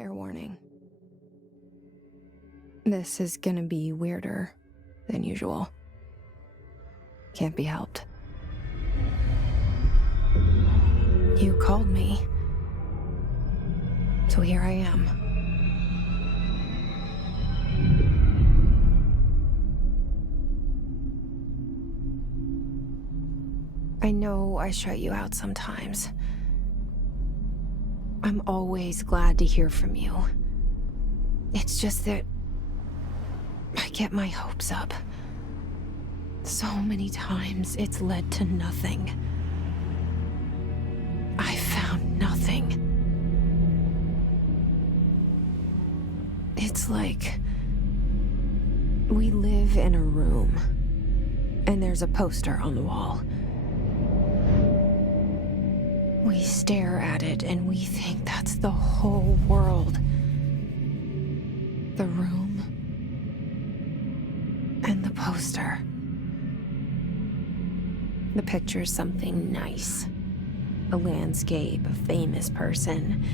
Fair warning. This is gonna be weirder than usual. Can't be helped. You called me. So here I am. I know I shut you out sometimes. I'm always glad to hear from you. It's just that I get my hopes up. So many times it's led to nothing. I found nothing. It's like we live in a room, and there's a poster on the wall. We stare at it and we think that's the whole world. The room and the poster. The picture's something nice. A landscape, a famous person.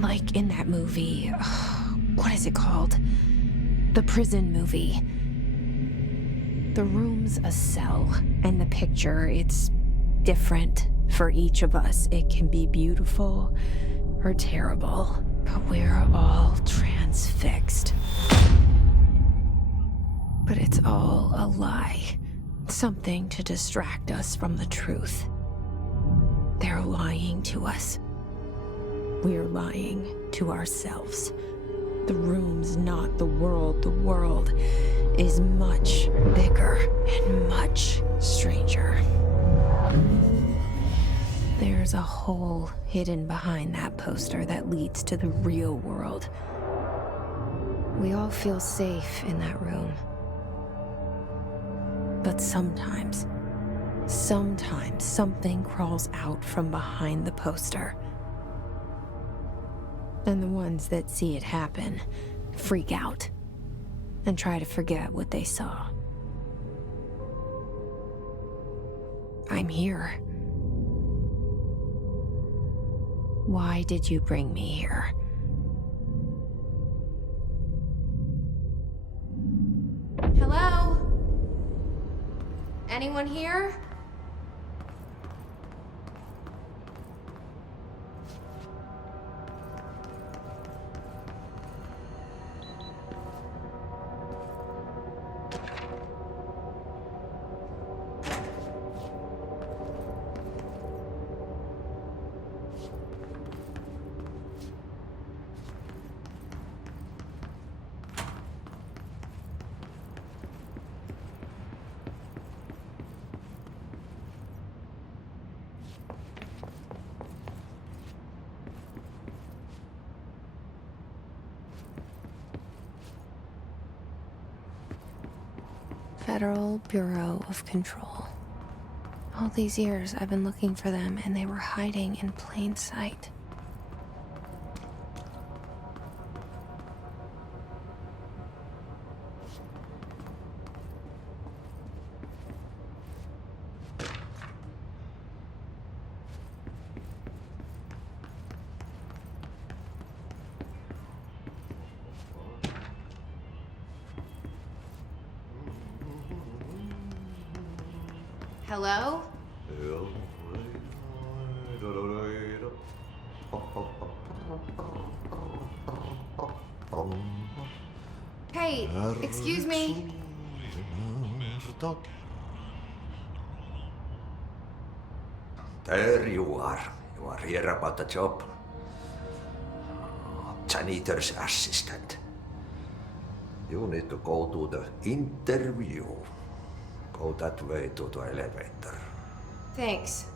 Like in that movie, what is it called? The prison movie. The room's a cell, and the picture, it's different for each of us. It can be beautiful or terrible, but we're all transfixed. But it's all a lie. Something to distract us from the truth. They're lying to us. We're lying to ourselves. The room's not the world. The world is much bigger and much stranger. There's a hole hidden behind that poster that leads to the real world. We all feel safe in that room. But sometimes something crawls out from behind the poster. And the ones that see it happen freak out and try to forget what they saw. I'm here. Why did you bring me here? Hello? Anyone here? Federal Bureau of Control. All these years I've been looking for them, and they were hiding in plain sight. Hello? Hey, excuse me. There you are. You are here about the job. Janitor's assistant. You need to go to the interview. Go that way to the elevator. Thanks.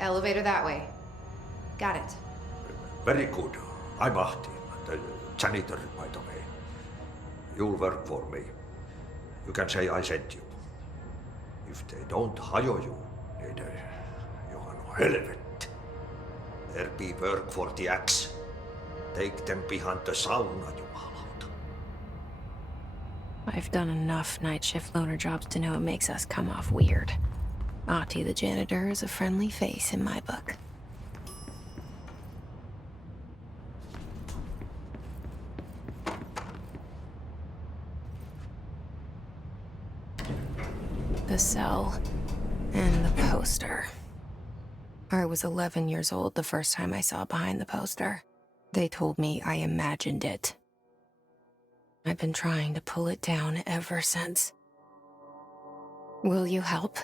Elevator that way. Got it. Very good. I'm Ahti, the janitor, by the way. You'll work for me. You can say I sent you. If they don't hire you, then you are no helvet. There be work for the axe. Take them behind the sauna, you hallout. I've done enough night shift loner jobs to know it makes us come off weird. Ahti the janitor is a friendly face in my book. The cell. And the poster. I was 11 years old the first time I saw behind the poster. They told me I imagined it. I've been trying to pull it down ever since. Will you help?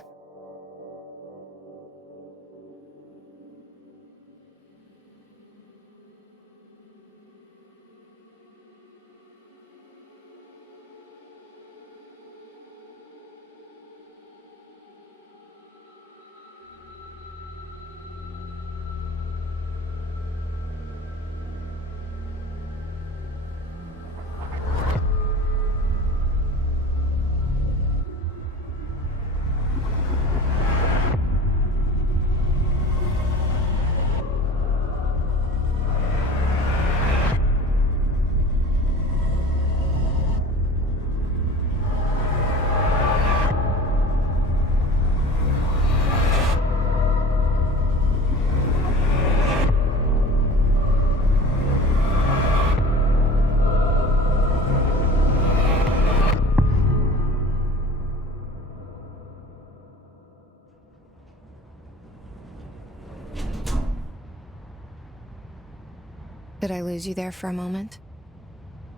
Did I lose you there for a moment?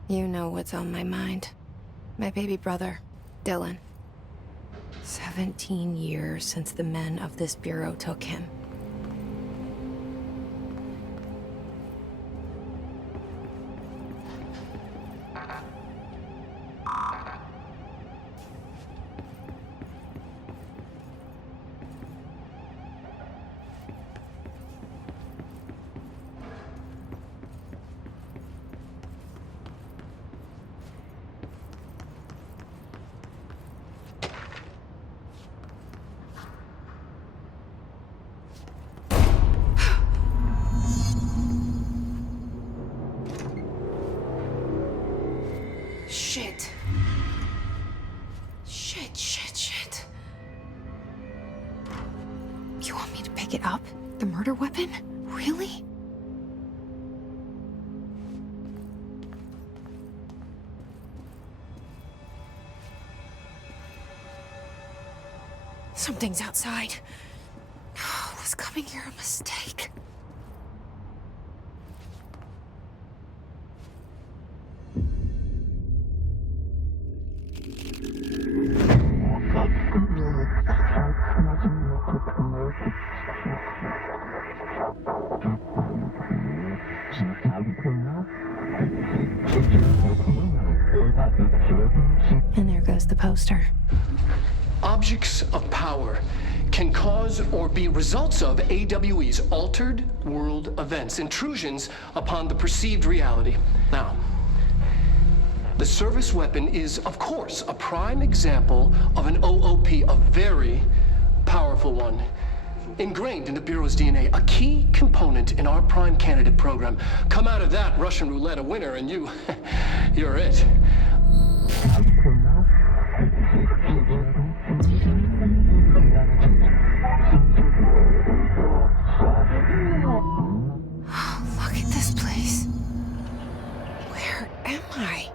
You know what's on my mind. My baby brother, Dylan. 17 years since the men of this bureau took him. Shit. Shit. You want me to pick it up? The murder weapon? Really? Something's outside. Was coming here a mistake? And there goes the poster. Objects of power can cause or be results of AWE's altered world events, intrusions upon the perceived reality. Now, the service weapon is, of course, a prime example of an OOP, a very powerful one. Ingrained in the Bureau's DNA, a key component in our prime candidate program. Come out of that Russian roulette a winner and you're it. Look at this place. Where am I?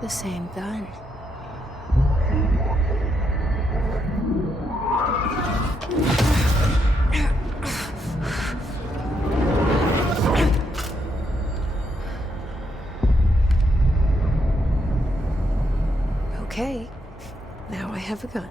The same gun. Okay, now I have a gun.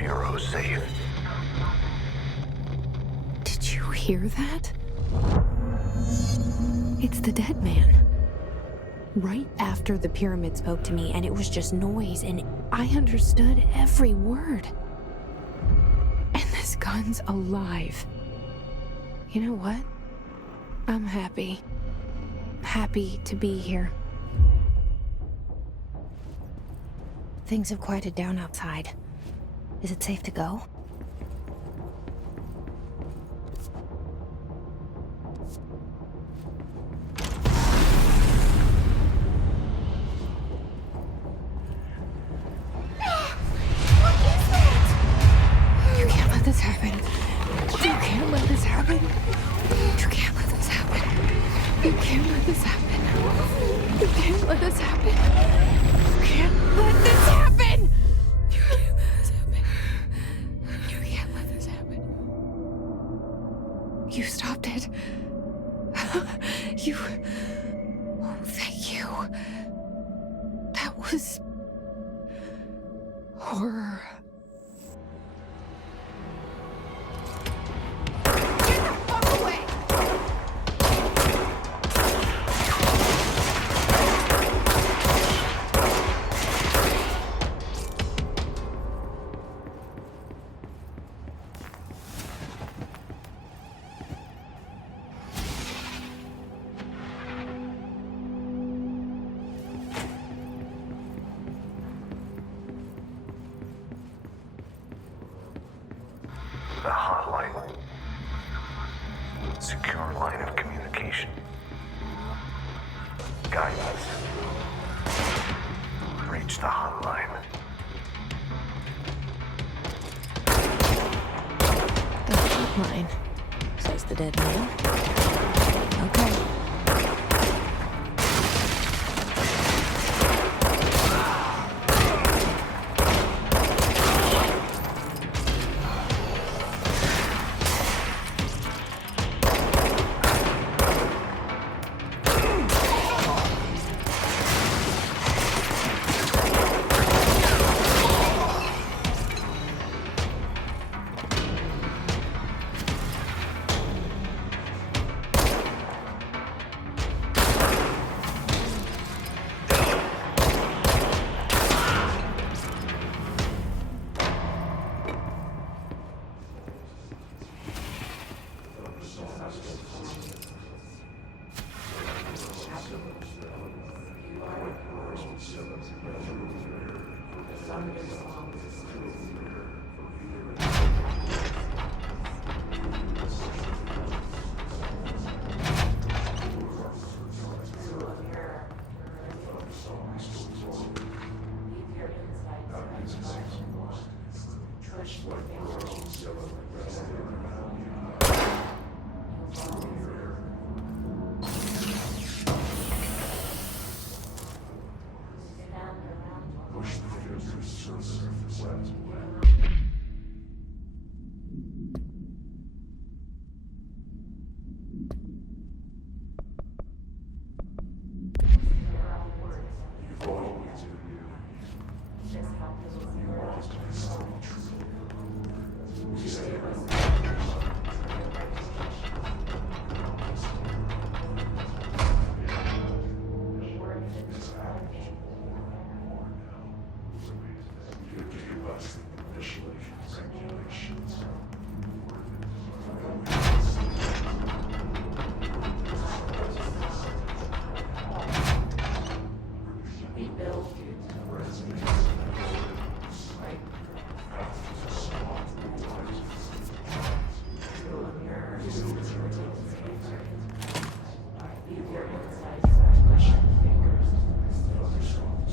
Bureau safe. Did you hear that? It's the dead man. Right after the pyramid spoke to me, and it was just noise, and I understood every word. And this gun's alive. You know what? I'm happy. Happy to be here. Things have quieted down outside. Is it safe to go? You can't let this happen. You can't let this happen. You can't let this happen. You can't let this happen. You can't let this happen. You can't let this happen. You can't let this happen. You can't let this happen. You stopped it. You... Oh, thank you. That was... horror. Get the fuck away! The hotline. Secure line of communication. Guidance. Reach the hotline. The hotline, says the dead man. Okay.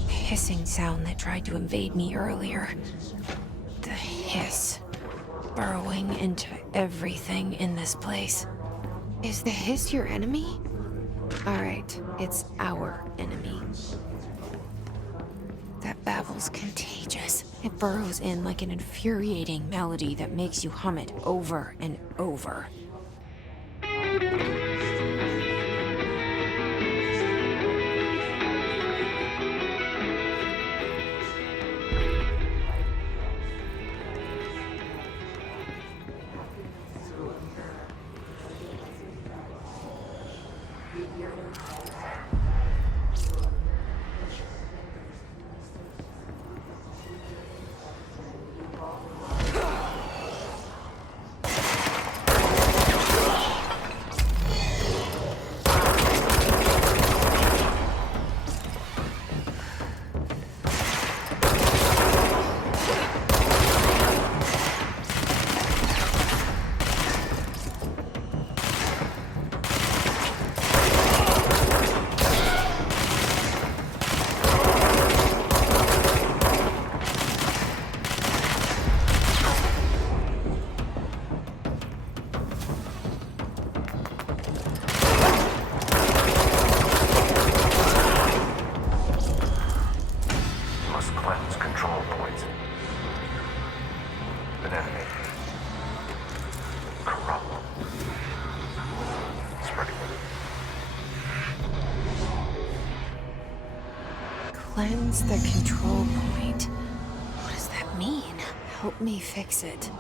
Hissing sound that tried to invade me earlier. The hiss burrowing into everything in this place. Is the hiss your enemy? Alright, it's our enemy. That babble's contagious. It burrows in like an infuriating melody that makes you hum it over and over. Cleanse the control point. What does that mean? Help me fix it.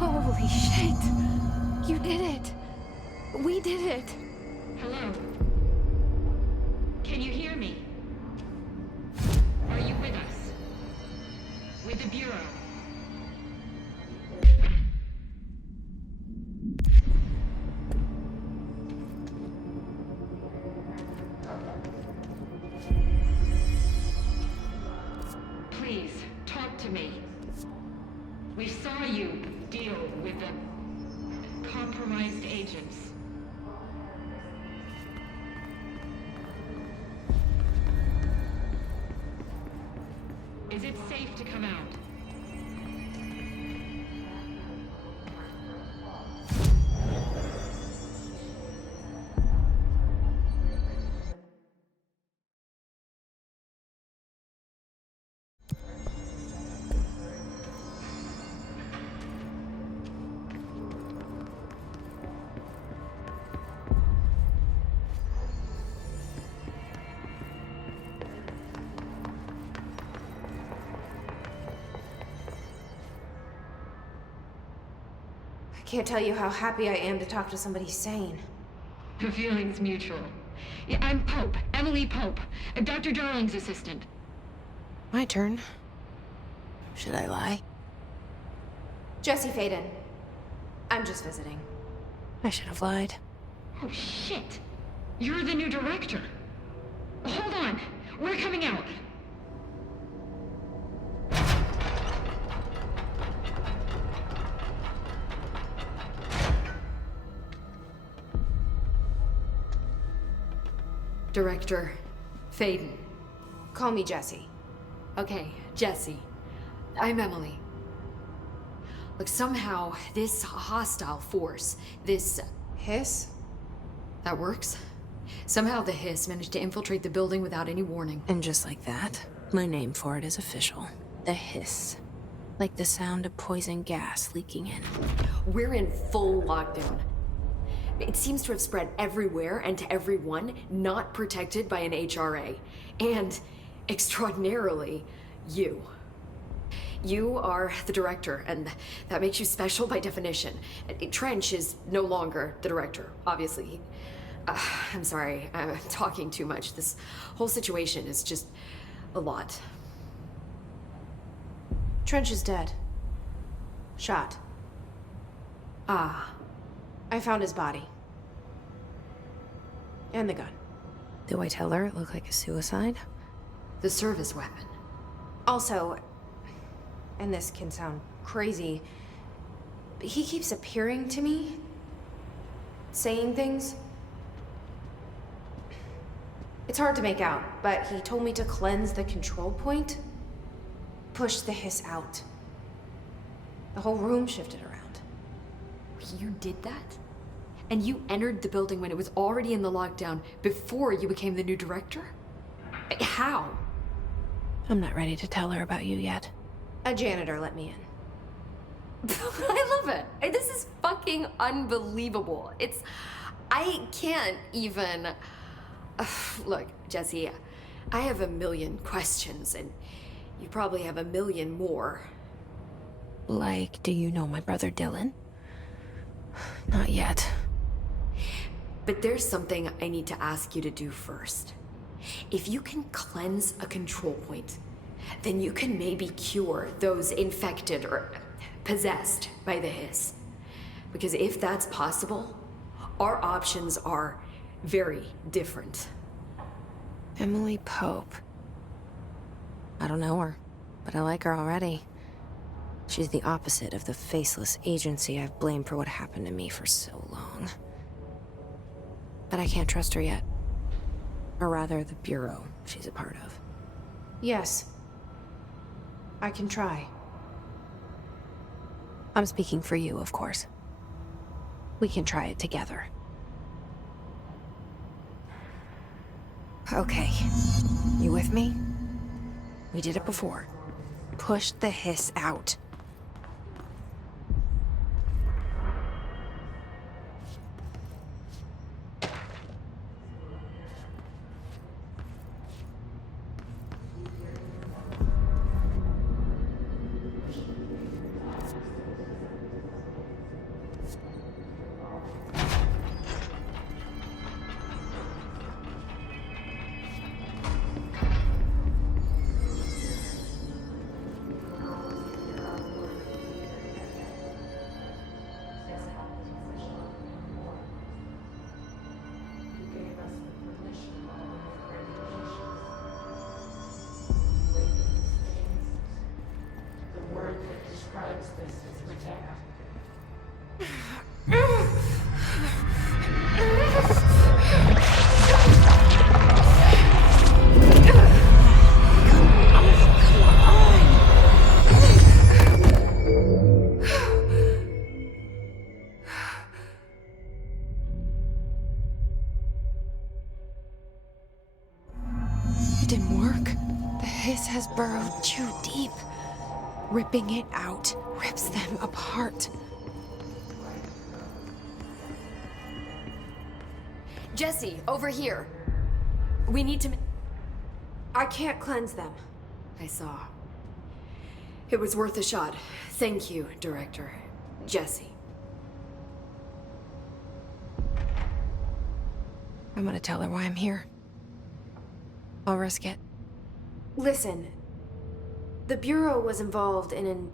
Holy shit! You did it! We did it! Hello? Can you hear me? Are you with us? With the Bureau? Please, talk to me. We saw you deal with the compromised agents. Is it safe to come out? I can't tell you how happy I am to talk to somebody sane. The feeling's mutual. Yeah, I'm Pope, Emily Pope, Dr. Darling's assistant. My turn. Should I lie? Jesse Faden. I'm just visiting. I should have lied. Oh, shit. You're the new director. Hold on. We're coming out. Director Faden. Call me Jesse. Okay, Jesse. I'm Emily. Look, somehow this hostile force, this... Hiss? that works? Somehow the Hiss managed to infiltrate the building without any warning. And just like that, my name for it is official. The Hiss. Like the sound of poison gas leaking in. We're in full lockdown. It seems to have spread everywhere and to everyone not protected by an HRA. And, extraordinarily, you. You are the director, and that makes you special by definition. Trench is no longer the director, obviously. I'm sorry, I'm talking too much. This whole situation is just a lot. Trench is dead. Shot. Ah. I found his body. And the gun. Do I tell her it looked like a suicide? The service weapon. Also, and this can sound crazy, but he keeps appearing to me, saying things. It's hard to make out, but he told me to cleanse the control point, push the Hiss out. The whole room shifted around. You did that? And you entered the building when it was already in the lockdown before you became the new director? How? I'm not ready to tell her about you yet. A janitor let me in. I love it. This is fucking unbelievable. I can't even... Look, Jesse, I have a million questions, and you probably have a million more. Like, do you know my brother Dylan? Not yet. But there's something I need to ask you to do first. If you can cleanse a control point, then you can maybe cure those infected or possessed by the Hiss. Because if that's possible, our options are very different. Emily Pope. I don't know her, but I like her already. She's the opposite of the faceless agency I've blamed for what happened to me for so long. But I can't trust her yet. Or rather, the Bureau she's a part of. Yes. I can try. I'm speaking for you, of course. We can try it together. Okay. You with me? We did it before. Push the hiss out. It didn't work. The hiss has burrowed too deep. Ripping it out rips them apart. Jesse, over here. We need to... I can't cleanse them. I saw. It was worth a shot. Thank you, Director. Jesse. I'm gonna tell her why I'm here. I'll risk it. Listen, the Bureau was involved in an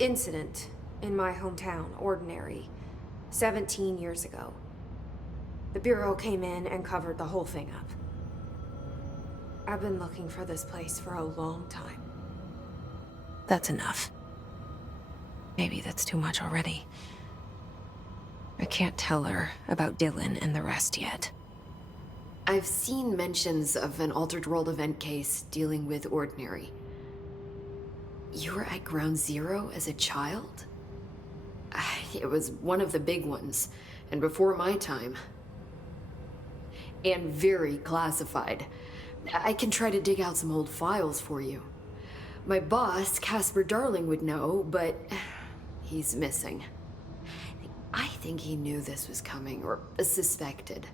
incident in my hometown, Ordinary, 17 years ago. The Bureau came in and covered the whole thing up. I've been looking for this place for a long time. That's enough. Maybe that's too much already. I can't tell her about Dylan and the rest yet. I've seen mentions of an Altered World event case dealing with Ordinary. You were at Ground Zero as a child? It was one of the big ones, and before my time. And very classified. I can try to dig out some old files for you. My boss, Casper Darling, would know, but he's missing. I think he knew this was coming, or suspected.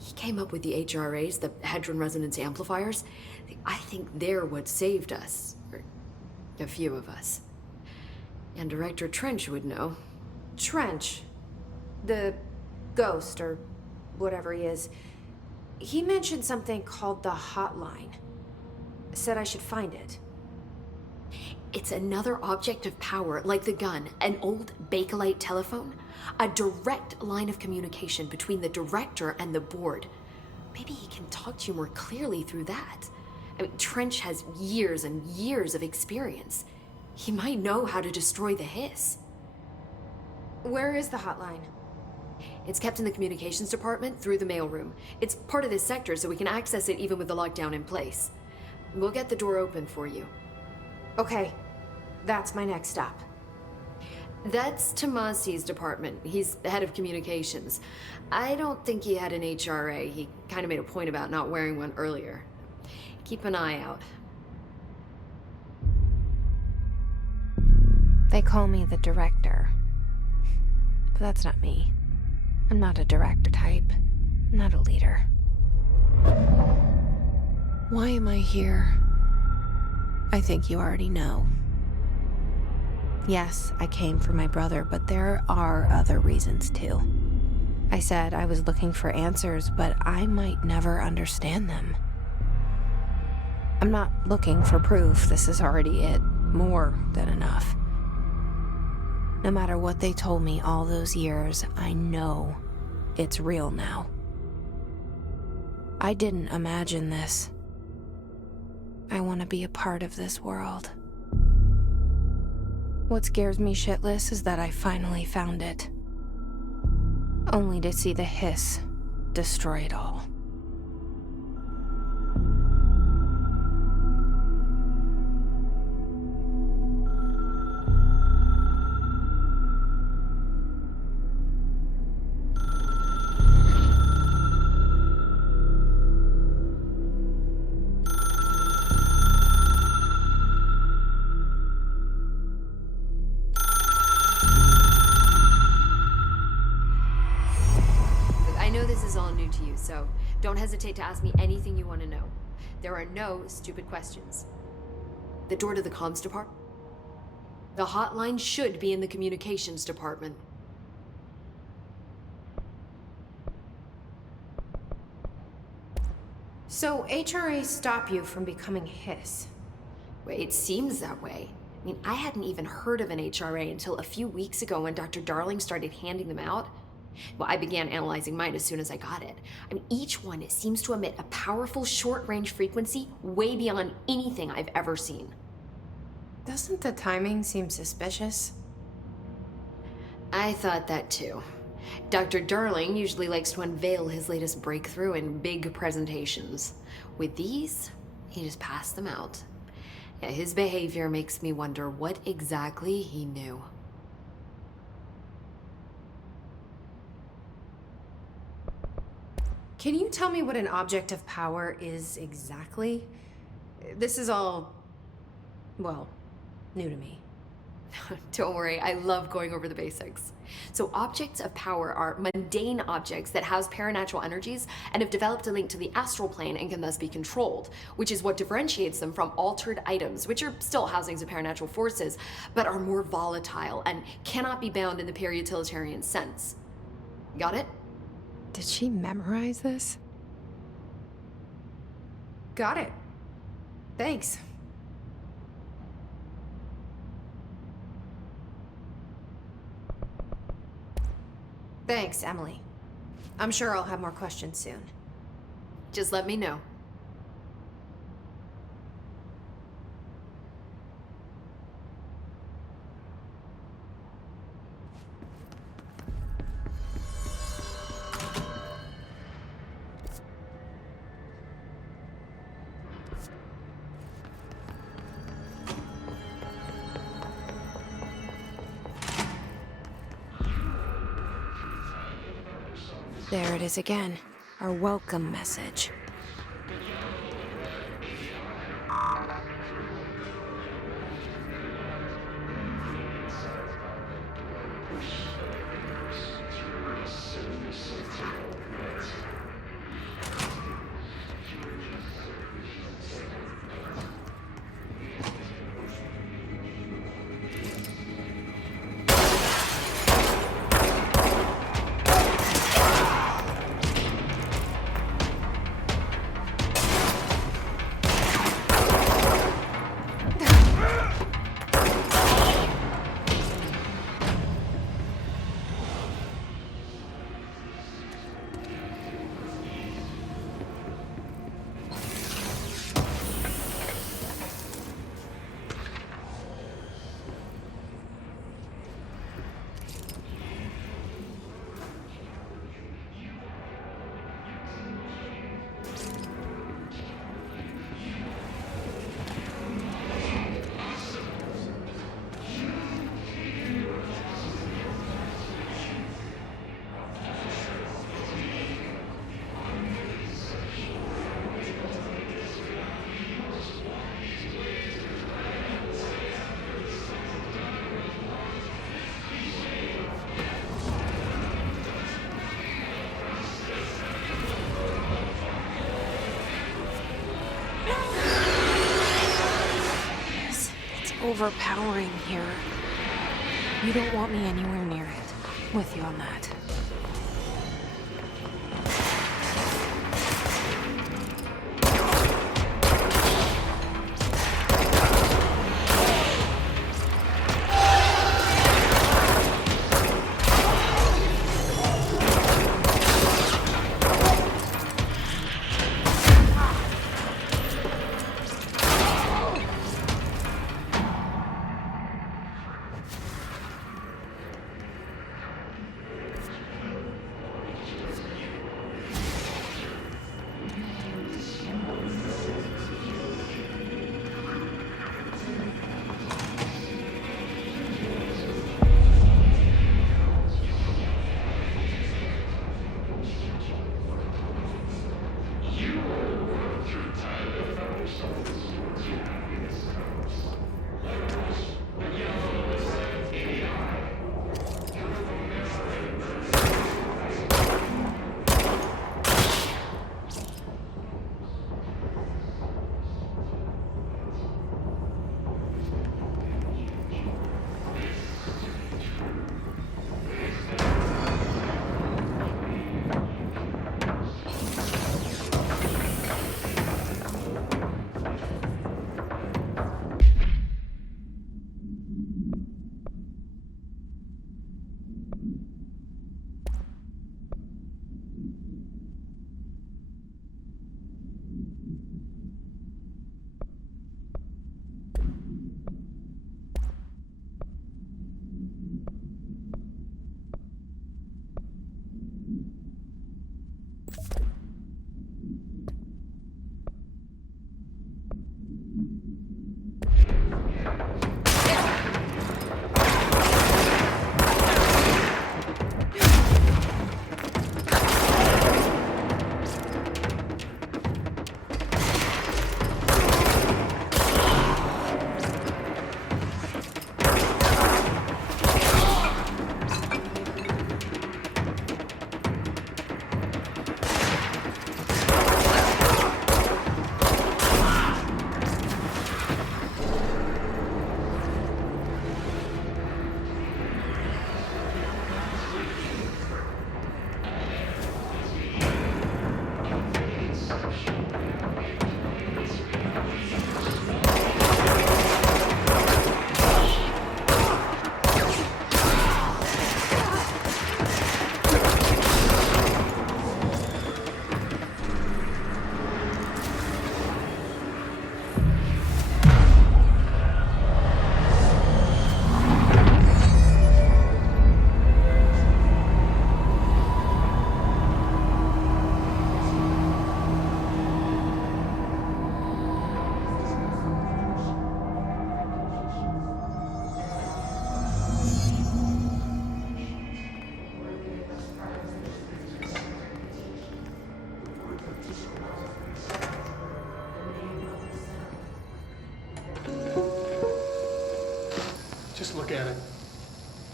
He came up with the HRAs, the Hadron Resonance Amplifiers. I think they're what saved us. Or a few of us. And Director Trench would know. Trench, the ghost, or whatever he is, he mentioned something called the Hotline. Said I should find it. It's another object of power, like the gun, an old Bakelite telephone. A direct line of communication between the director and the board. Maybe he can talk to you more clearly through that. I mean, Trench has years and years of experience. He might know how to destroy the hiss. Where is the hotline? It's kept in the communications department through the mailroom. It's part of this sector, so we can access it even with the lockdown in place. We'll get the door open for you. Okay, that's my next stop. That's Tomasi's department. He's the head of communications. I don't think he had an HRA. He kind of made a point about not wearing one earlier. Keep an eye out. They call me the director. But that's not me. I'm not a director type. I'm not a leader. Why am I here? I think you already know. Yes, I came for my brother, but there are other reasons too. I said I was looking for answers, but I might never understand them. I'm not looking for proof. This is already it. More than enough. No matter what they told me all those years, I know it's real now. I didn't imagine this. I want to be a part of this world. What scares me shitless is that I finally found it. Only to see the hiss destroy it all. this is all new to you, so don't hesitate to ask me anything you want to know. There are no stupid questions. The door to the comms department? The hotline should be in the communications department. So HRA stop you from becoming Hiss? Wait, it seems that way. I mean, I hadn't even heard of an HRA until a few weeks ago when Dr. Darling started handing them out. Well, I began analyzing mine as soon as I got it. I mean, each one seems to emit a powerful short-range frequency way beyond anything I've ever seen. Doesn't the timing seem suspicious? I thought that too. Dr. Darling usually likes to unveil his latest breakthrough in big presentations. With these, he just passed them out. Yeah, his behavior makes me wonder what exactly he knew. Can you tell me what an object of power is exactly? This is all, well, new to me. Don't worry, I love going over the basics. So objects of power are mundane objects that house paranatural energies and have developed a link to the astral plane and can thus be controlled, which is what differentiates them from altered items, which are still housings of paranatural forces, but are more volatile and cannot be bound in the peri-utilitarian sense. Got it? Did she memorize this? Got it. Thanks. Thanks, Emily. I'm sure I'll have more questions soon. Just let me know. There it is again. Our welcome message. Overpowering here. You don't want me anywhere near it. With you on that.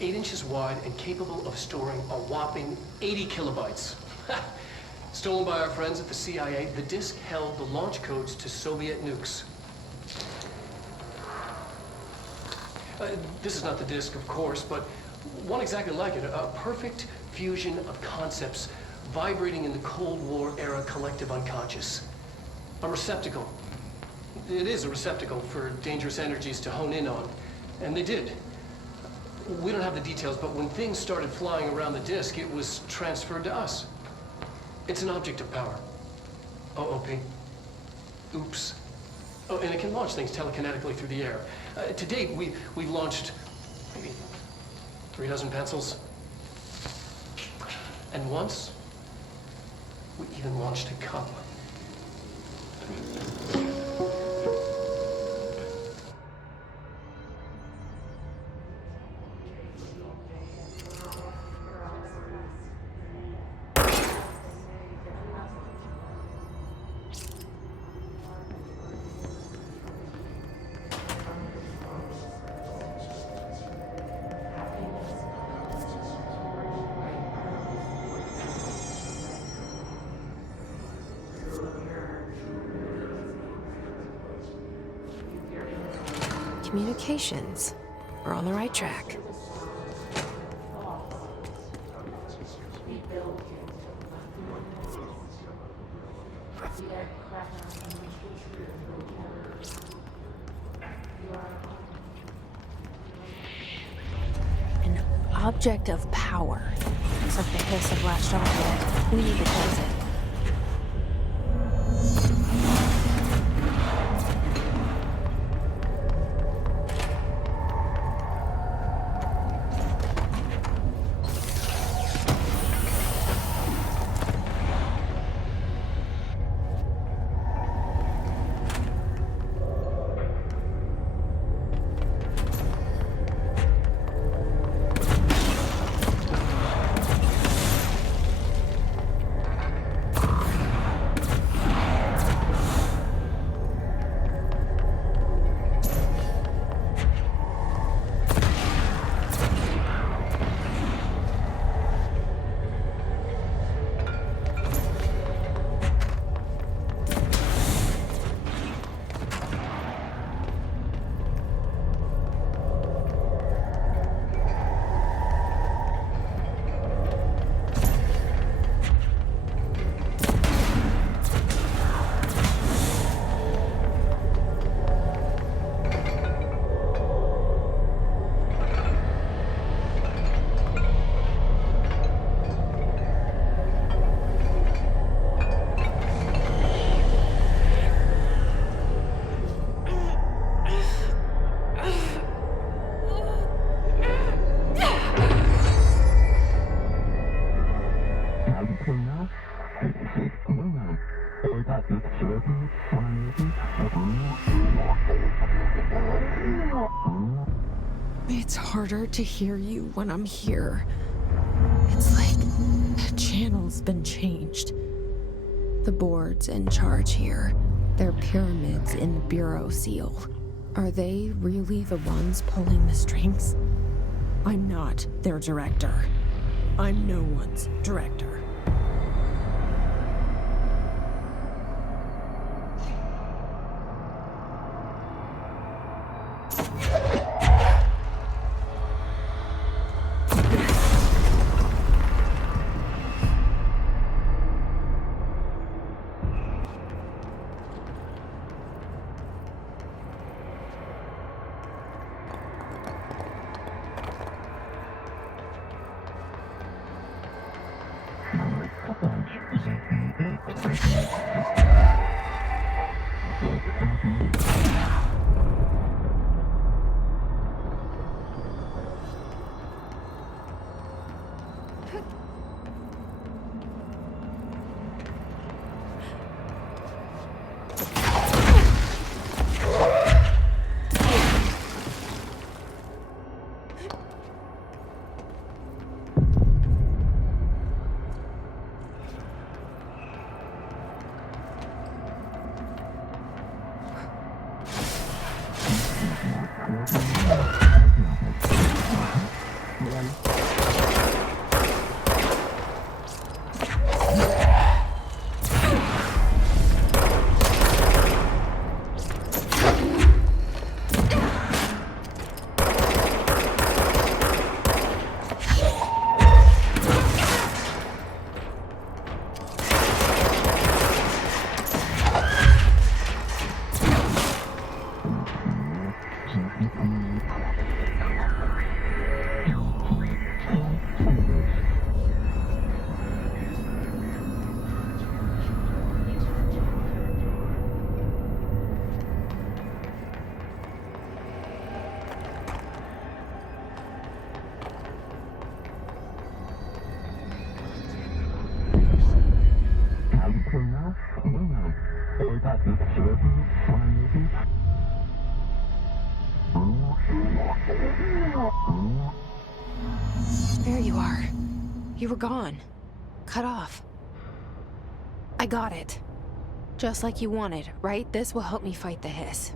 8 inches wide and capable of storing a whopping 80 kilobytes. Stolen by our friends at the CIA, the disk held the launch codes to Soviet nukes. This is not the disk, of course, but one exactly like it. A perfect fusion of concepts vibrating in the Cold War era collective unconscious. A receptacle. It is a receptacle for dangerous energies to hone in on. And they did. We don't have the details, but when things started flying around the disk, it was transferred to us. It's an object of power. OOP. Oops. Oh, and it can launch things telekinetically through the air. To date, we've launched maybe 3 dozen pencils. And once, we even launched a cup. Communications. We're on the right track. An object of power. Looks like the hiss have latched onto it. We need to close it. It's harder to hear you when I'm here. It's like the channel's been changed. The board's in charge here. They're pyramids in the Bureau seal. Are they really the ones pulling the strings? I'm not their director. I'm no one's director. There you are. You were gone. Cut off. I got it. Just like you wanted, right? This will help me fight the hiss.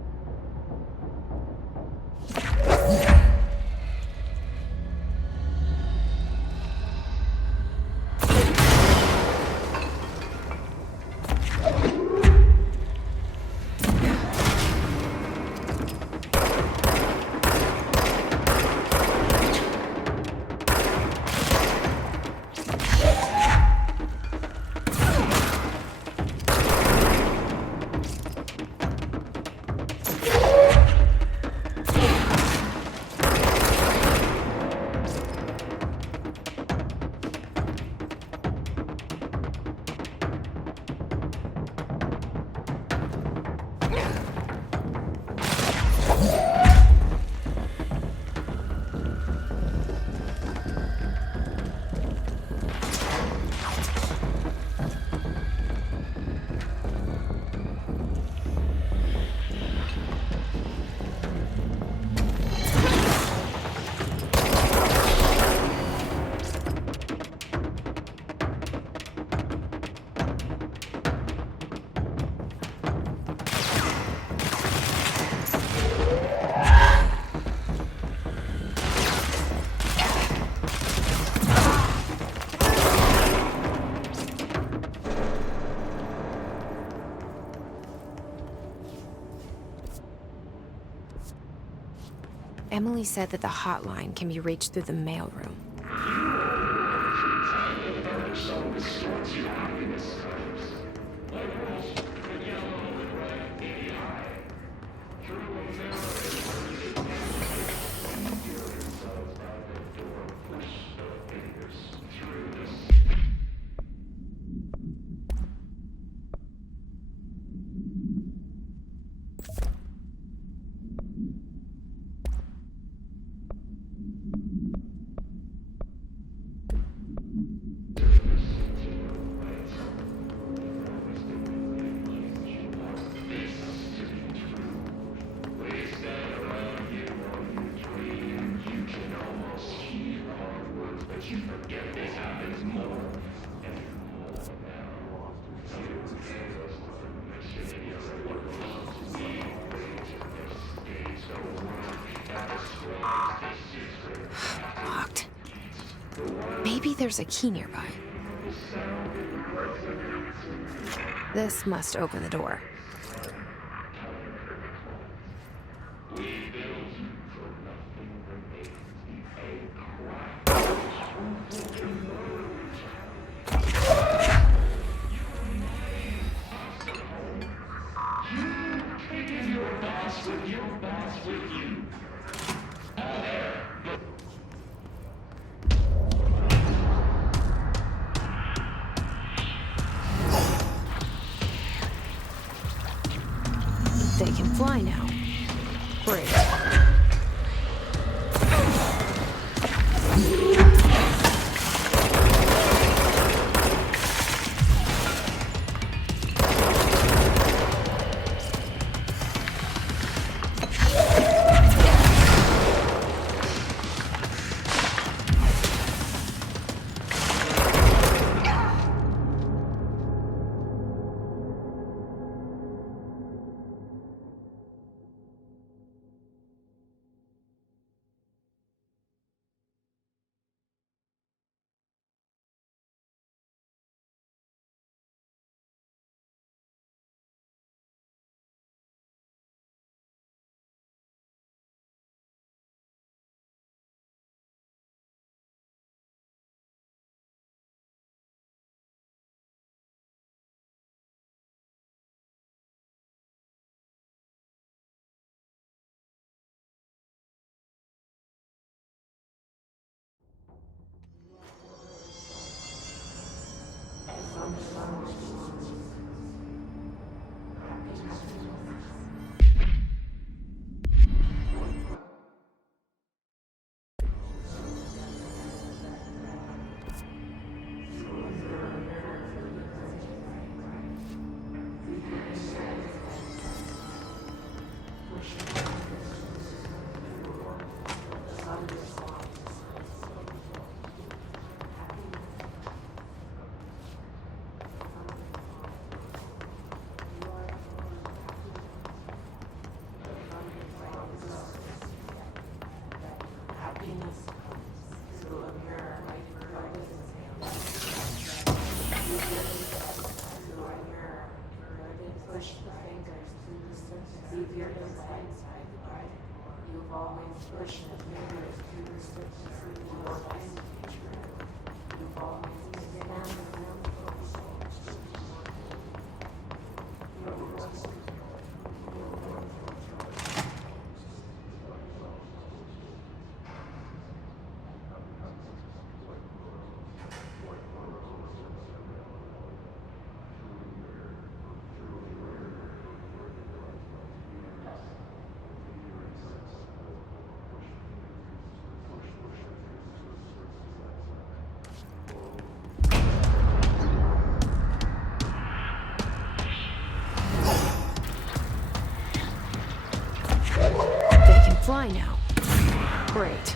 Emily said that the hotline can be reached through the mailroom. Locked. Maybe there's a key nearby. This must open the door. They can fly now. Great. They can fly now. Great.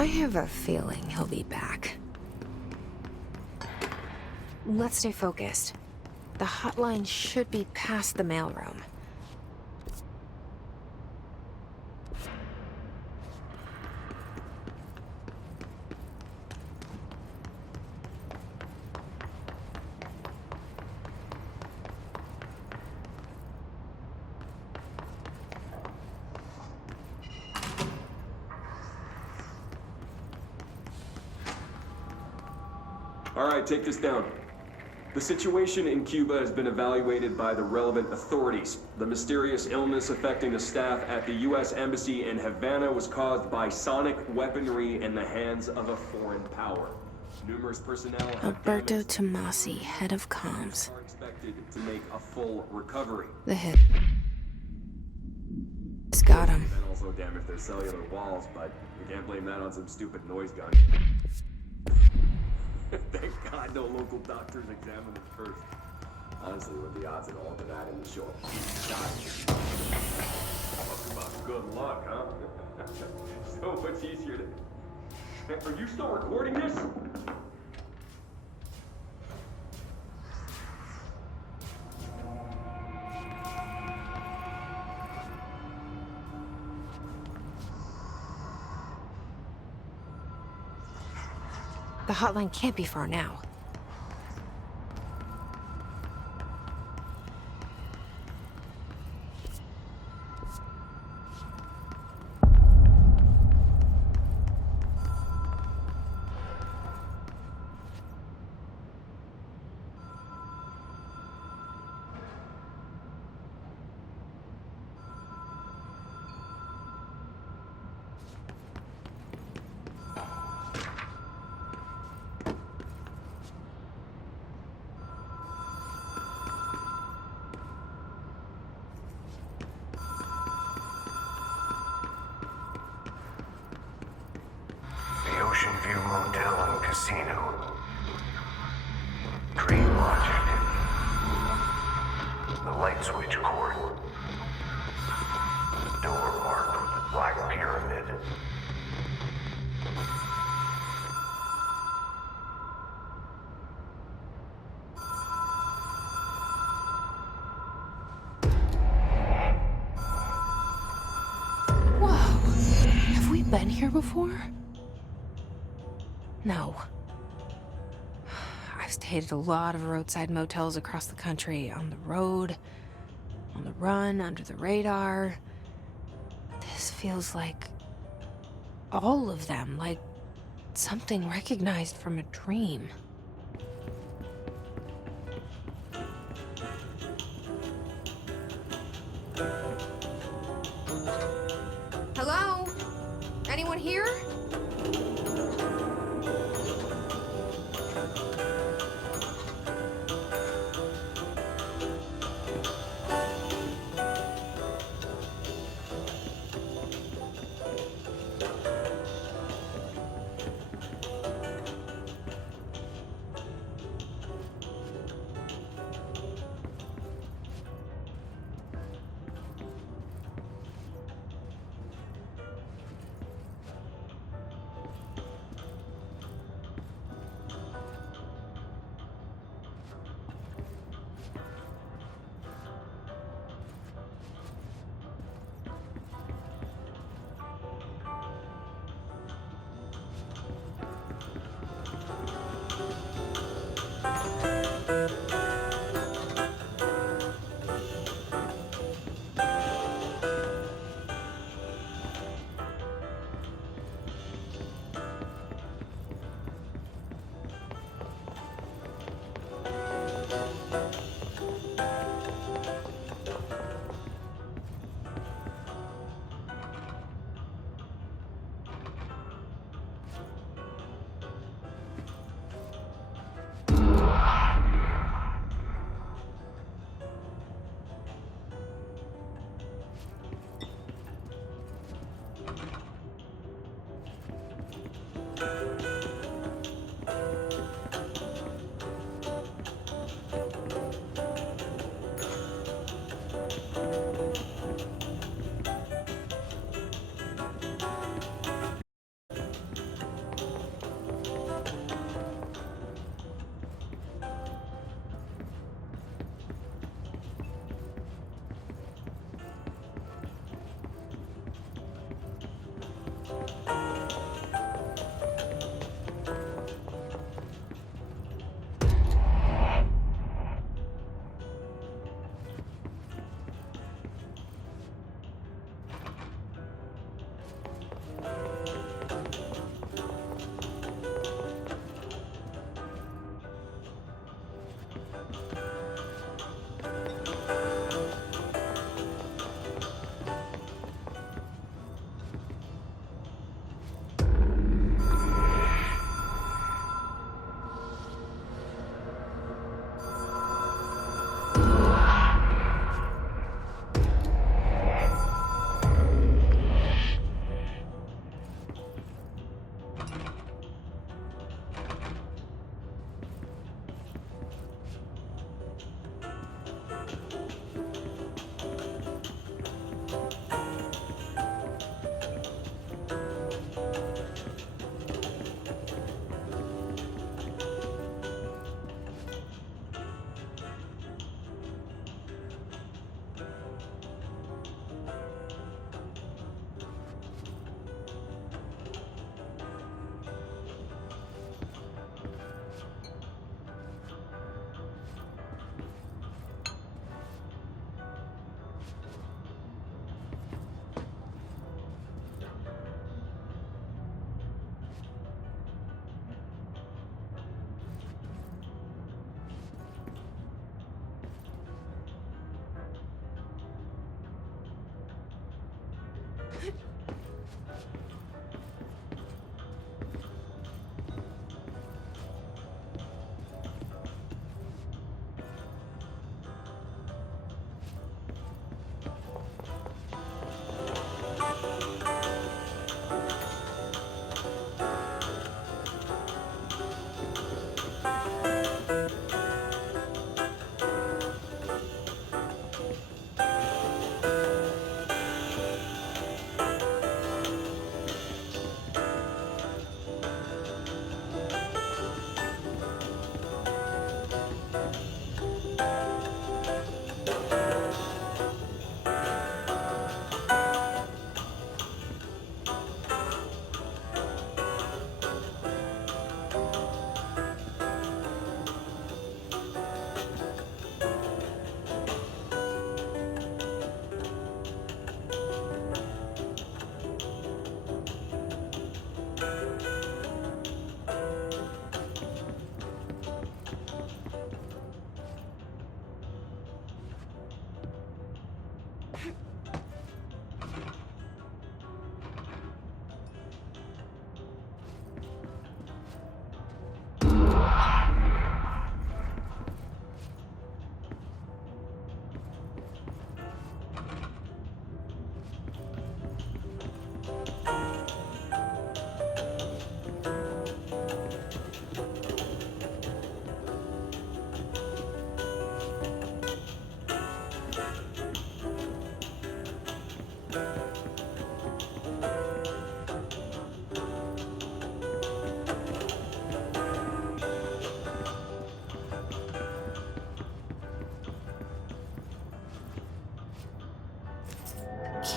I have a feeling he'll be back. Let's stay focused. The hotline should be past the mailroom. All right, take this down. The situation in Cuba has been evaluated by the relevant authorities. The mysterious illness affecting the staff at the U.S. Embassy in Havana was caused by sonic weaponry in the hands of a foreign power. Numerous personnel have Alberto damaged- Tomasi, head of comms. are expected to make a full recovery. The hit. It's got him. And also damage their cellular walls, but you can't blame that on some stupid noise gun. Thank God no local doctors examined it first. Honestly, what the odds at all to that in the show? Talk about good luck, huh? So much easier to... Are you still recording this? The hotline can't be far now. The Ocean View Motel and Casino. Dream Logic. The light switch cord. Door marked with the Black Pyramid. here before? No. I've stayed at a lot of roadside motels across the country, on the road, on the run, under the radar. This feels like all of them, like something recognized from a dream. Hello? Anyone here?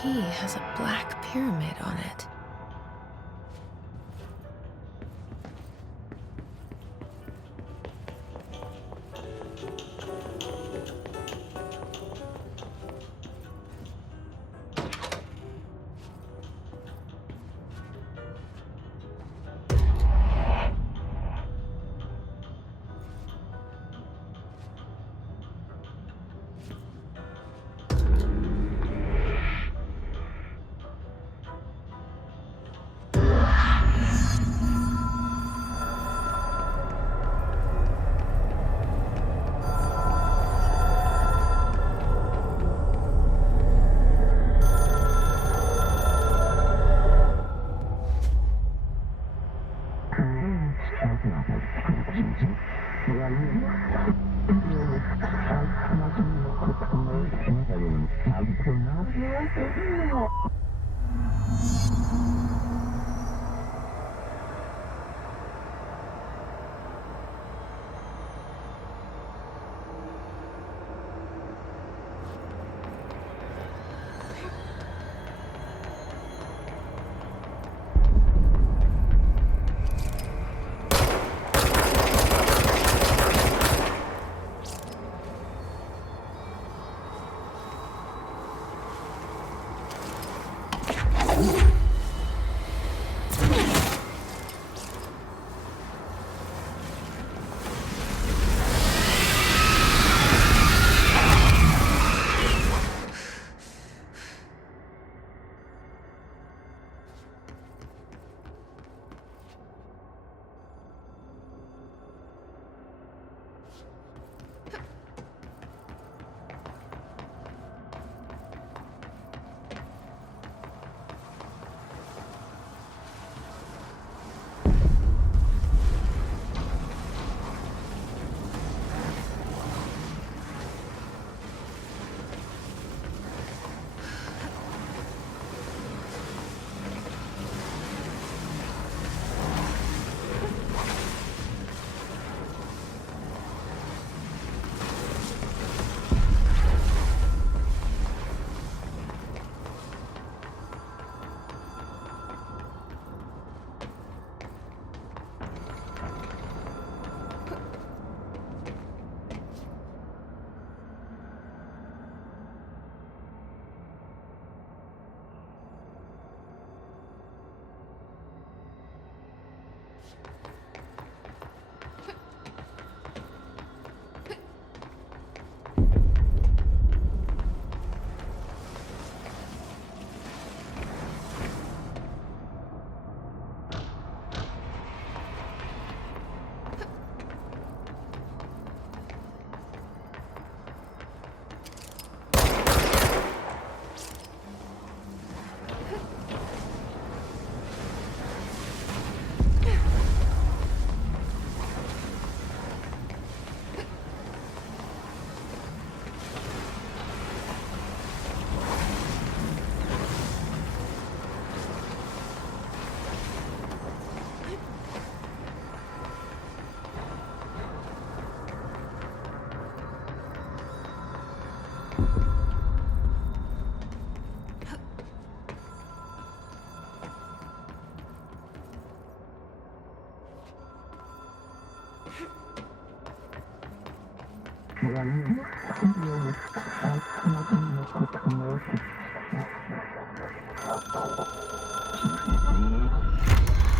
key has a black pyramid on it.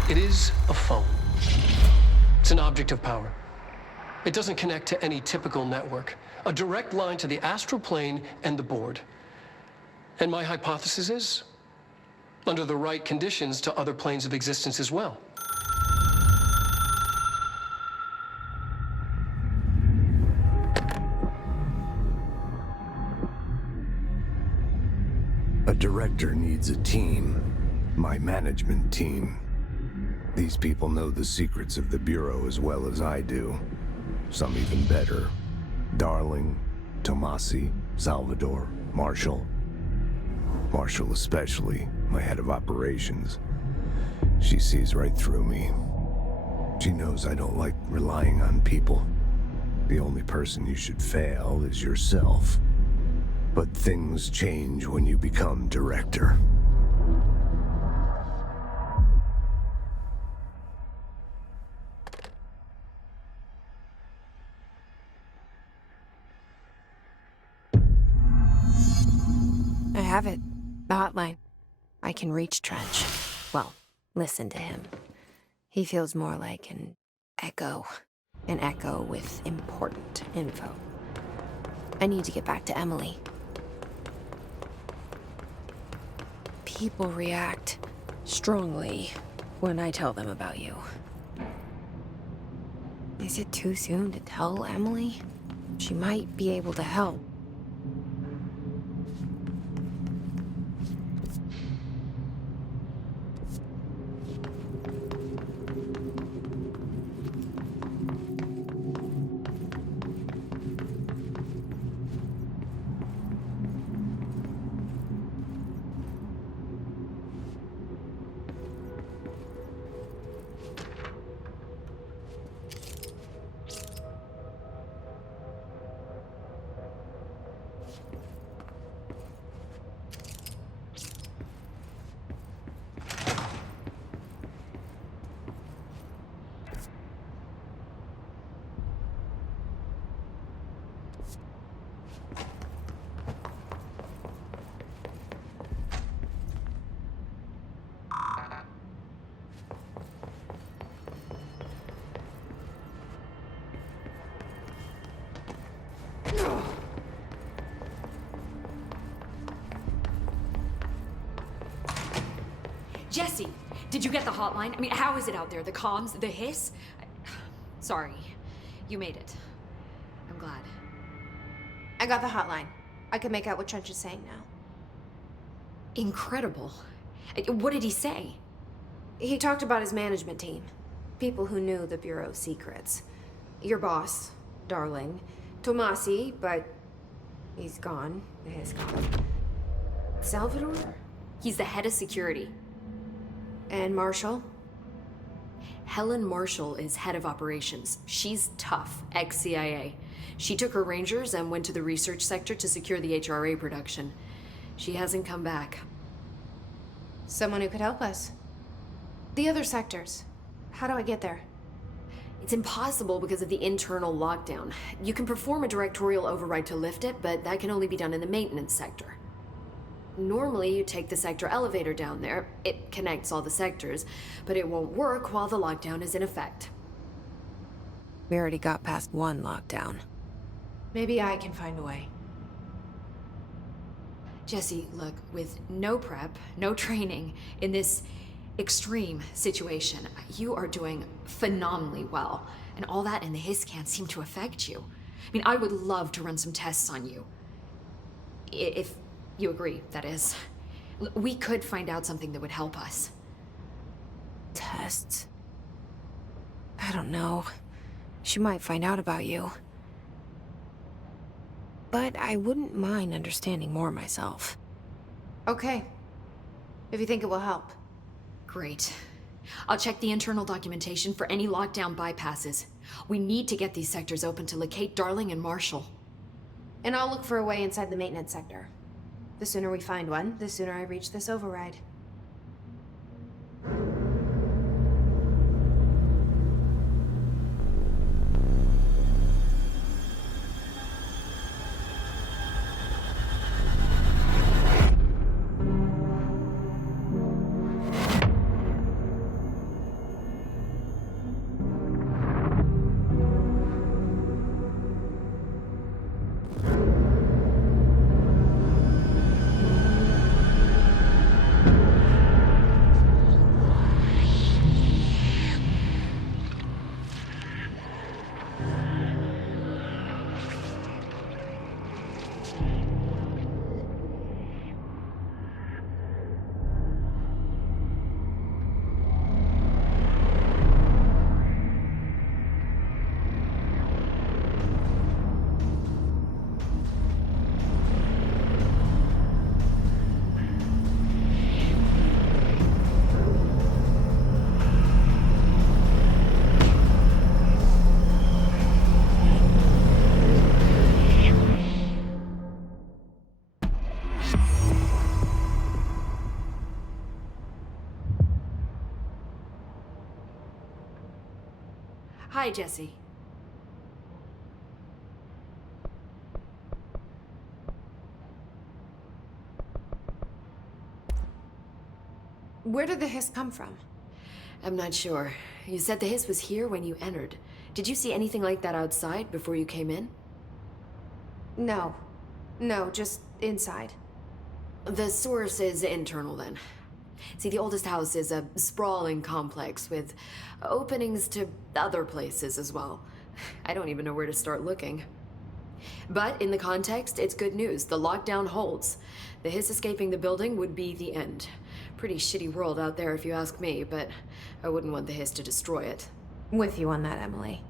It is a phone. It's an object of power. It doesn't connect to any typical network. A direct line to the astral plane and the board. And my hypothesis is, under the right conditions, to other planes of existence as well. A director needs a team. My management team. These people know the secrets of the Bureau as well as I do. Some even better. Darling, Tomasi, Salvador, Marshall. Marshall especially, my head of operations. She sees right through me. She knows I don't like relying on people. The only person you should fail is yourself. But things change when you become director. I have it. The hotline. I can reach Trench. Well, listen to him. He feels more like an echo. An echo with important info. I need to get back to Emily. People react strongly when I tell them about you. Is it too soon to tell Emily? She might be able to help. Jesse, did you get the hotline? I mean, how is it out there? The comms? The hiss? Sorry. You made it. I'm glad. I got the hotline. I can make out what Trench is saying now. Incredible. What did he say? He talked about his management team. People who knew the Bureau's secrets. Your boss, Darling. Tomasi, but he's gone. He's gone. Salvador? He's the head of security. And Marshall? Helen Marshall is head of operations. She's tough, ex-CIA. She took her Rangers and went to the research sector to secure the HRA production. She hasn't come back. Someone who could help us. The other sectors. How do I get there? It's impossible because of the internal lockdown. You can perform a directorial override to lift it, but that can only be done in the maintenance sector. Normally, you take the sector elevator down there. It connects all the sectors, but it won't work while the lockdown is in effect. We already got past one lockdown. Maybe I can find a way. Jesse, look, with no prep, no training, in this extreme situation, you are doing phenomenally well. And all that and the hiss can't seem to affect you. I mean, I would love to run some tests on you. If you agree, that is. We could find out something that would help us. Tests? I don't know. She might find out about you. But I wouldn't mind understanding more myself. Okay. If you think it will help. Great. I'll check the internal documentation for any lockdown bypasses. We need to get these sectors open to locate Darling and Marshall. And I'll look for a way inside the maintenance sector. The sooner we find one, the sooner I reach this override. Hi, Jesse. Where did the hiss come from? I'm not sure. You said the hiss was here when you entered. Did you see anything like that outside before you came in? No. No, just inside. The source is internal, then. See, the oldest house is a sprawling complex with openings to other places as well. I don't even know where to start looking. But in the context, it's good news. The lockdown holds. The hiss escaping the building would be the end. Pretty shitty world out there if you ask me, but I wouldn't want the hiss to destroy it. With you on that, Emily.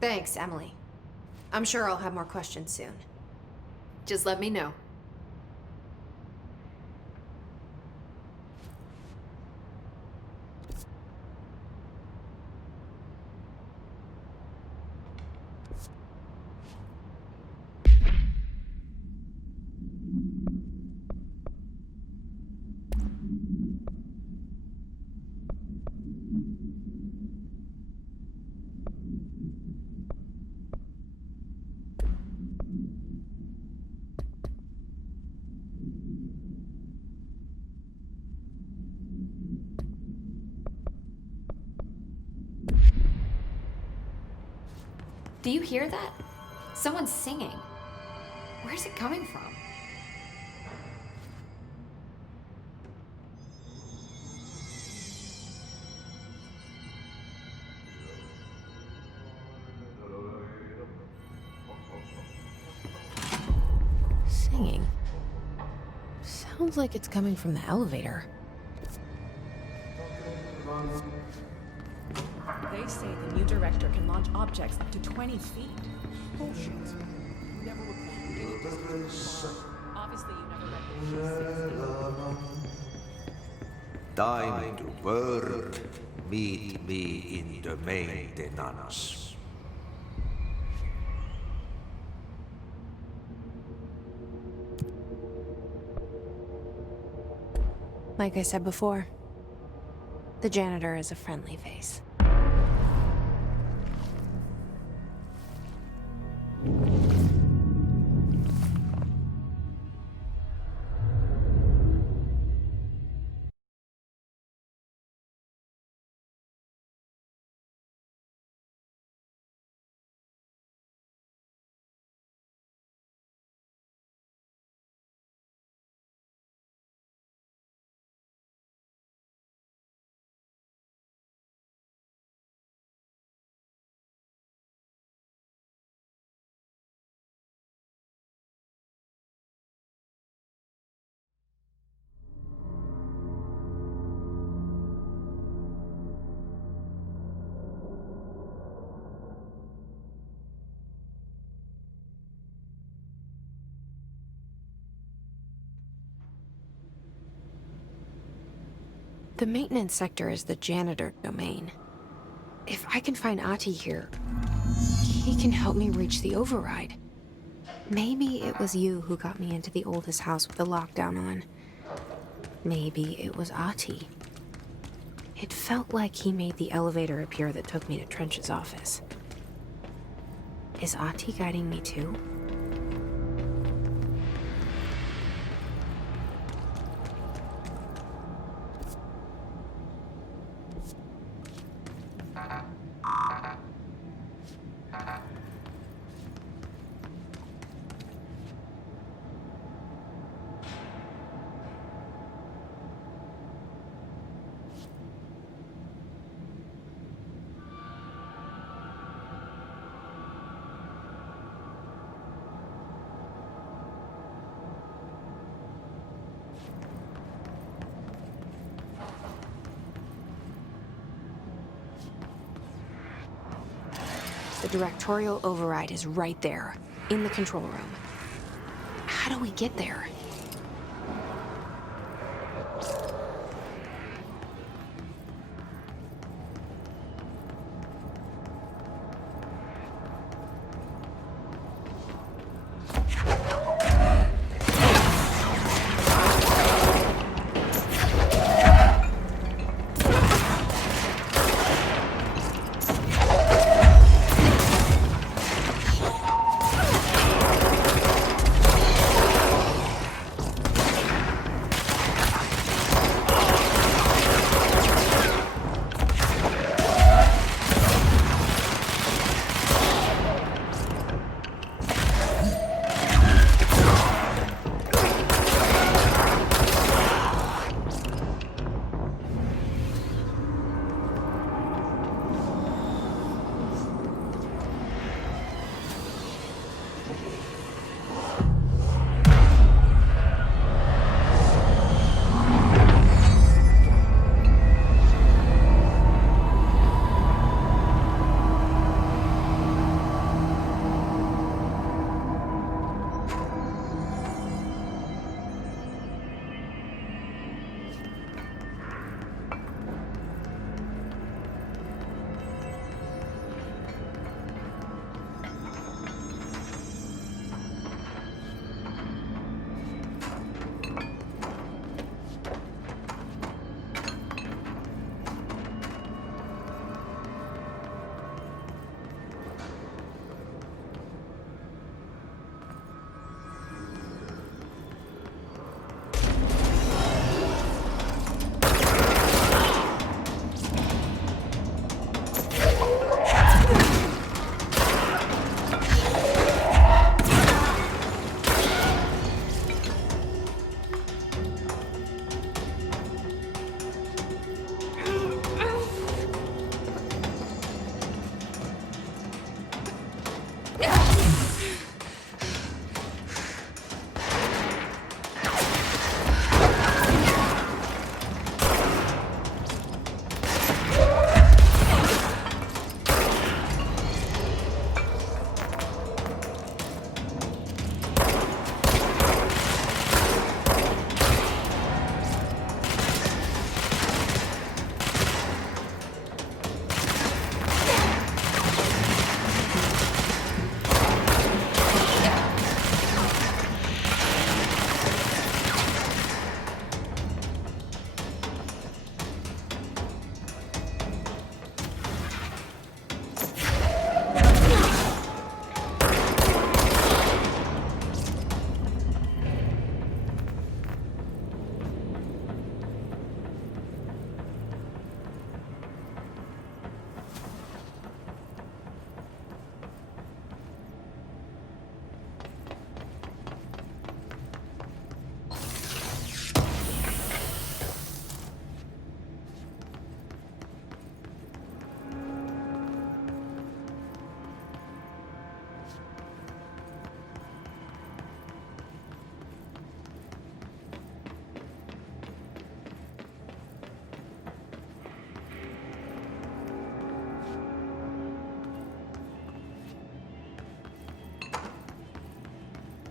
Thanks, Emily. I'm sure I'll have more questions soon. Just let me know. Do you hear that? Someone's singing. Where's it coming from? Singing. Sounds like it's coming from the elevator. They say the new director can launch objects up to 20 feet. Bullshit. You never reported any distance from Mars. Obviously, you never read the Time to work. Meet me in the maintenance. Like I said before, the janitor is a friendly face. The maintenance sector is the janitor domain. If I can find Ahti here, he can help me reach the override. Maybe it was you who got me into the oldest house with the lockdown on. Maybe it was Ahti. It felt like he made the elevator appear that took me to Trench's office. Is Ahti guiding me too? The directorial override is right there, in the control room. How do we get there?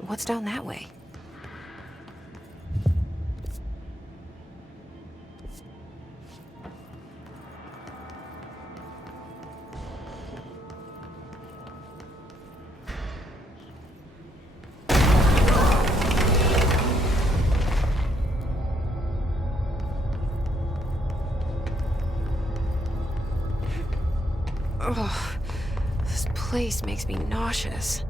What's down that way? Ugh, this place makes me nauseous.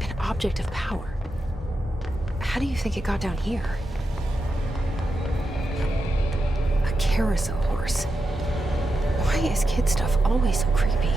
An object of power. How do you think it got down here? A carousel horse. Why is kid stuff always so creepy?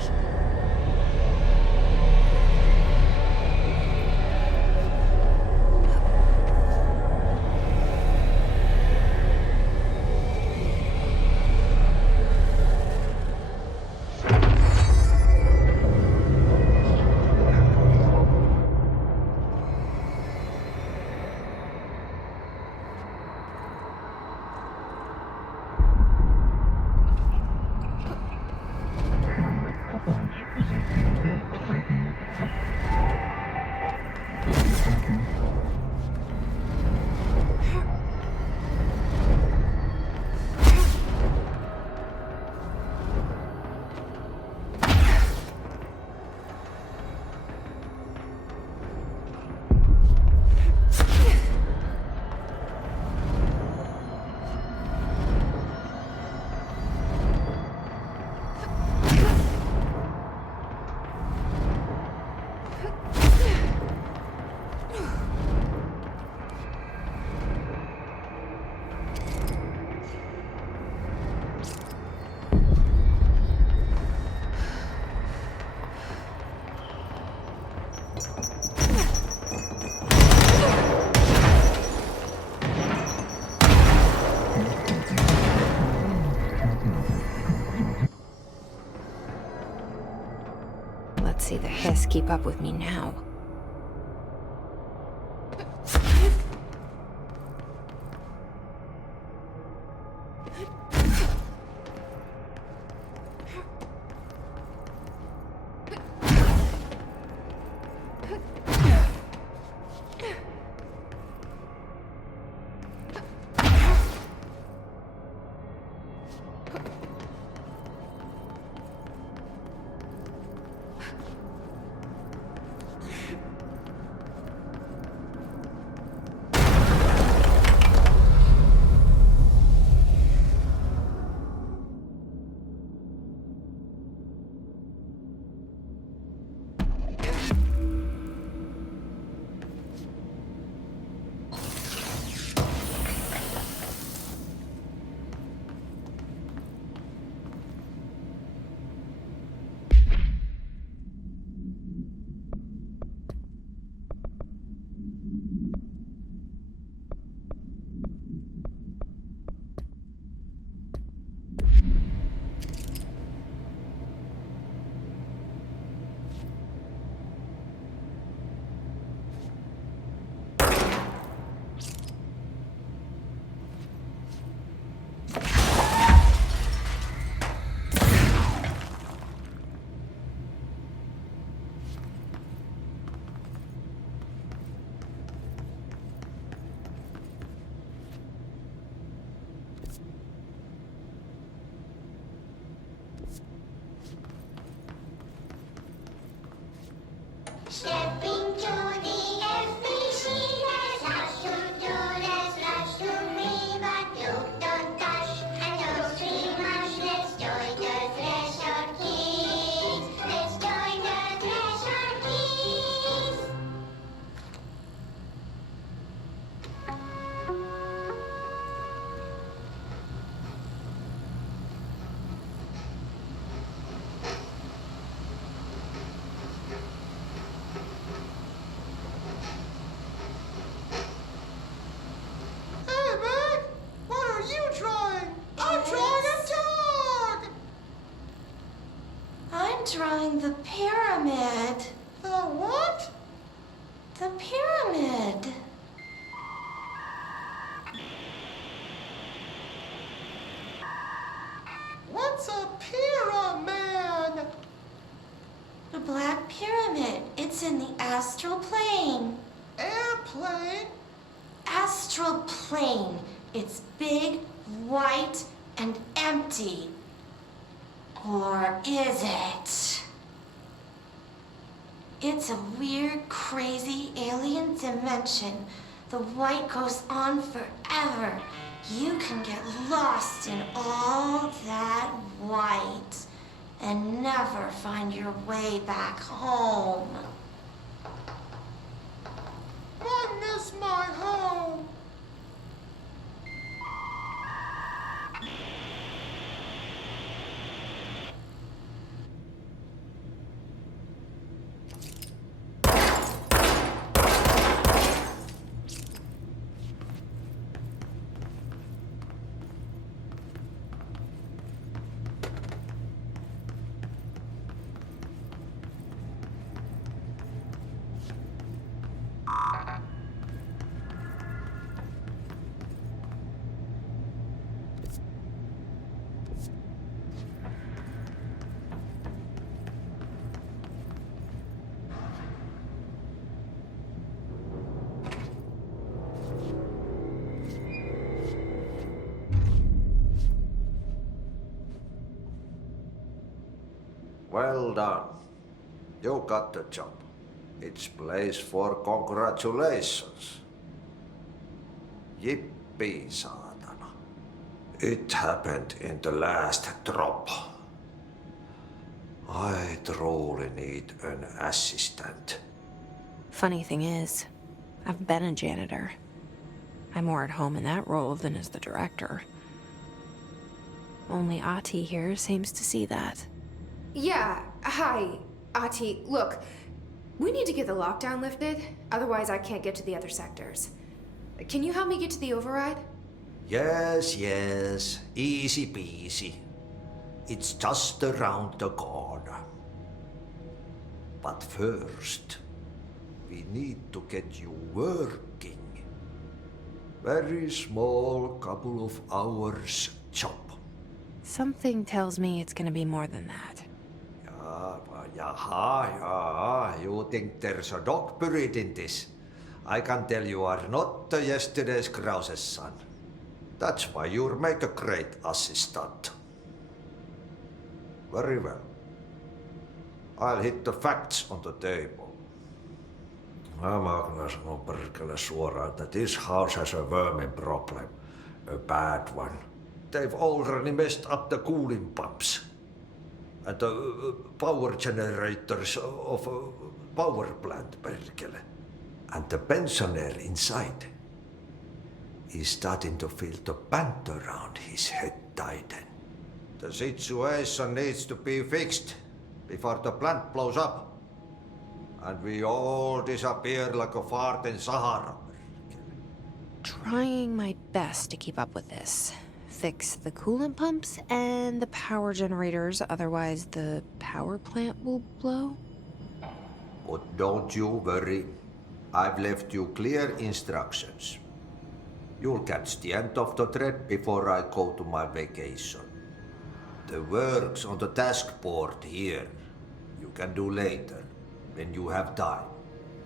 Let's see the hiss keep up with me now. Stepping to the FBC, there's lots to do, there's lots to read, but you don't dash and don't scream much. Let's join the Thresher Kids. Let's join the Thresher Kids. Drawing the pyramid. The what? The pyramid. Black Pyramid. It's in the astral plane. Airplane? Astral plane. It's big, white, and empty. Or is it? It's a weird, crazy alien dimension. The white goes on forever. You can get lost in all that white and never find your way back home. I miss my home. Well done. You got the job. It's place for congratulations. Yippee, saatana. It happened in the last drop. I truly need an assistant. Funny thing is, I've been a janitor. I'm more at home in that role than as the director. Only Ahti here seems to see that. Yeah, hi, Ahti. Look, we need to get the lockdown lifted, otherwise I can't get to the other sectors. Can you help me get to the override? Yes, yes. Easy peasy. It's just around the corner. But first, we need to get you working. Very small, couple of hours job. Something tells me it's gonna be more than that. Yeah, you think there's a dog buried in this? I can tell you are not yesterday's Krause's son. That's why you'll make a great assistant. Very well. I'll hit the facts on the table. Mä kyllä sanon perkele suoraan, että this house has a vermin problem. A bad one. They've already messed up the cooling pumps. And the power generators of a power plant, perkele. And the pensioner inside is starting to feel the band around his head tighten. The situation needs to be fixed before the plant blows up. And we all disappear like a fart in Sahara. Trying my best to keep up with this. Fix the coolant pumps and the power generators, otherwise the power plant will blow. But don't you worry. I've left you clear instructions. You'll catch the end of the thread before I go to my vacation. The work's on the task board here. You can do later, when you have time.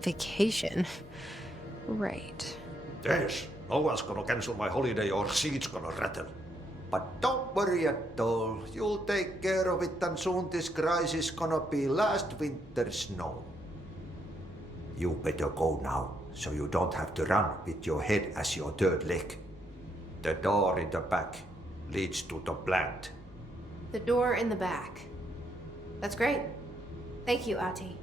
Vacation? Right. Yes, no one's gonna cancel my holiday or seat's gonna rattle. But don't worry at all. You'll take care of it and soon this crisis gonna be last winter's snow. You better go now, so you don't have to run with your head as your third leg. The door in the back leads to the plant. The door in the back. That's great. Thank you, Ahti.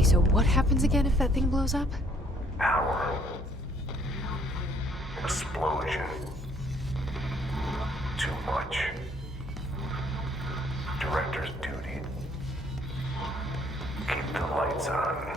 Okay, so what happens again if that thing blows up? Power. Explosion. Too much. Director's duty. Keep the lights on.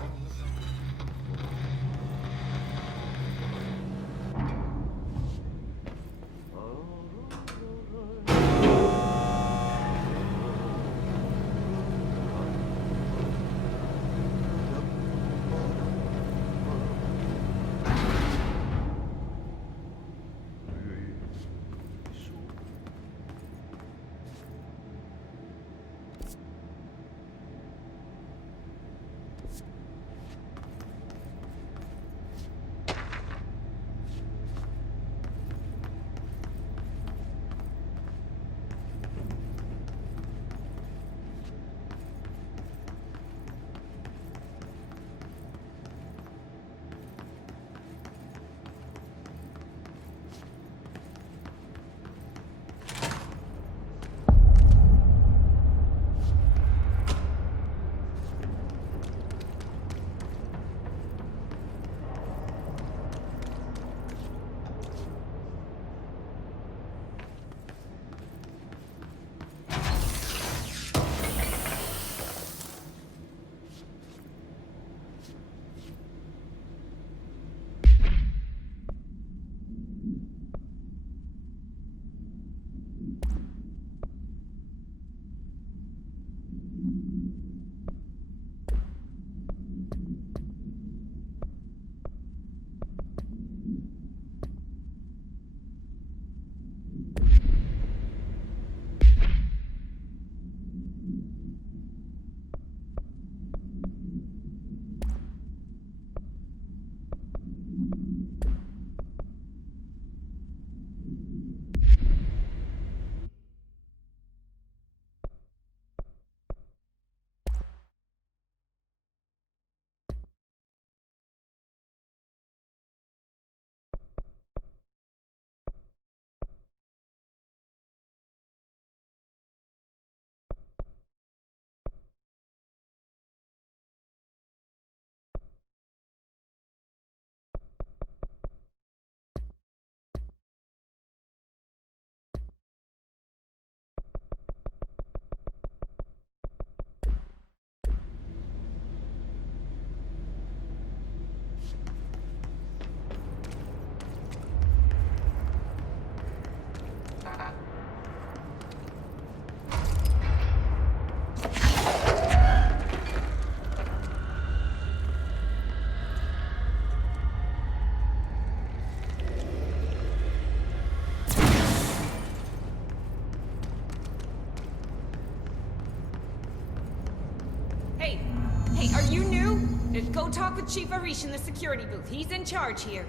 Hey, are you new? Go talk with Chief Arish in the security booth. He's in charge here.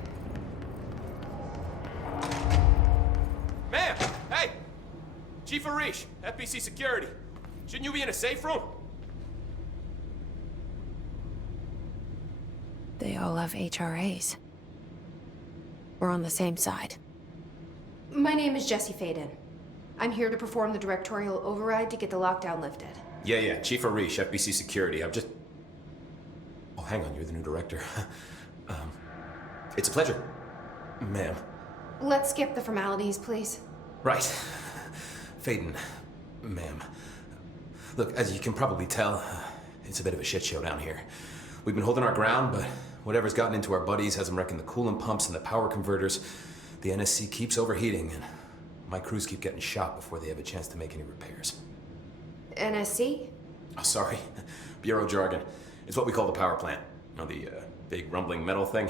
Ma'am! Hey! Chief Arish, FBC Security. Shouldn't you be in a safe room? They all have HRAs. We're on the same side. My name is Jesse Faden. I'm here to perform the directorial override to get the lockdown lifted. Yeah, Chief Arish, FBC Security. Oh, hang on, you're the new director. It's a pleasure, ma'am. Let's skip the formalities, please. Right. Faden, ma'am. Look, as you can probably tell, it's a bit of a shit show down here. We've been holding our ground, but whatever's gotten into our buddies has them wrecking the coolant pumps and the power converters. The NSC keeps overheating, and my crews keep getting shot before they have a chance to make any repairs. NSC? Oh, sorry. Bureau jargon. It's what we call the power plant. You know, the big rumbling metal thing?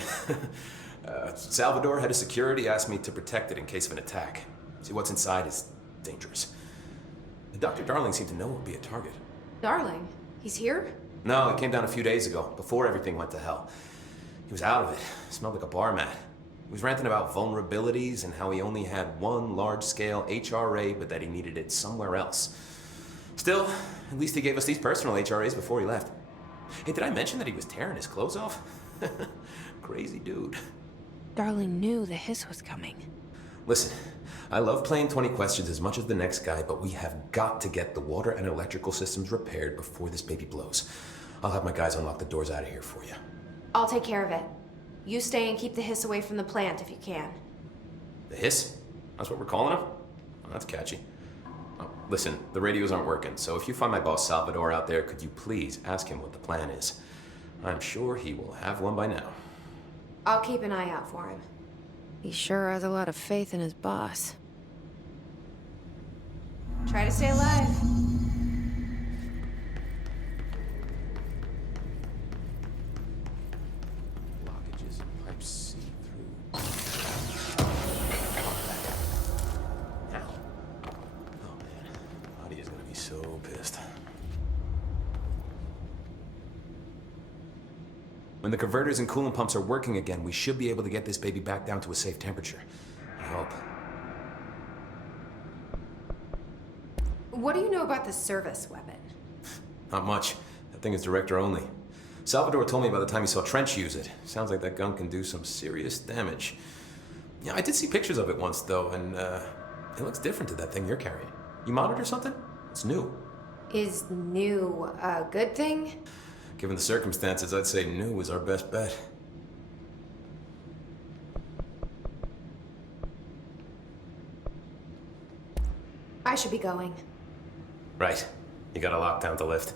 Salvador, head of security, asked me to protect it in case of an attack. See, what's inside is dangerous. Dr. Darling seemed to know it would be a target. Darling? He's here? No, he came down a few days ago, before everything went to hell. He was out of it. Smelled like a bar mat. He was ranting about vulnerabilities and how he only had one large-scale HRA, but that he needed it somewhere else. Still, at least he gave us these personal HRAs before he left. Hey, did I mention that he was tearing his clothes off? Crazy dude. Darling knew the hiss was coming. Listen, I love playing 20 questions as much as the next guy, but we have got to get the water and electrical systems repaired before this baby blows. I'll have my guys unlock the doors out of here for you. I'll take care of it. You stay and keep the hiss away from the plant if you can. The hiss? That's what we're calling him? Well, that's catchy. Oh, listen, the radios aren't working, so if you find my boss Salvador out there, could you please ask him what the plan is? I'm sure he will have one by now. I'll keep an eye out for him. He sure has a lot of faith in his boss. Try to stay alive. Blockages and pipes see through. Now. Oh man, Audie is gonna be so pissed. When the converters and coolant pumps are working again, we should be able to get this baby back down to a safe temperature. I hope. What do you know about the service weapon? Not much. That thing is director only. Salvador told me by the time he saw Trench use it. Sounds like that gun can do some serious damage. Yeah, I did see pictures of it once, though, and it looks different to that thing you're carrying. You modded or something? It's new. Is new a good thing? Given the circumstances, I'd say new is our best bet. I should be going. Right. You got a lockdown to lift.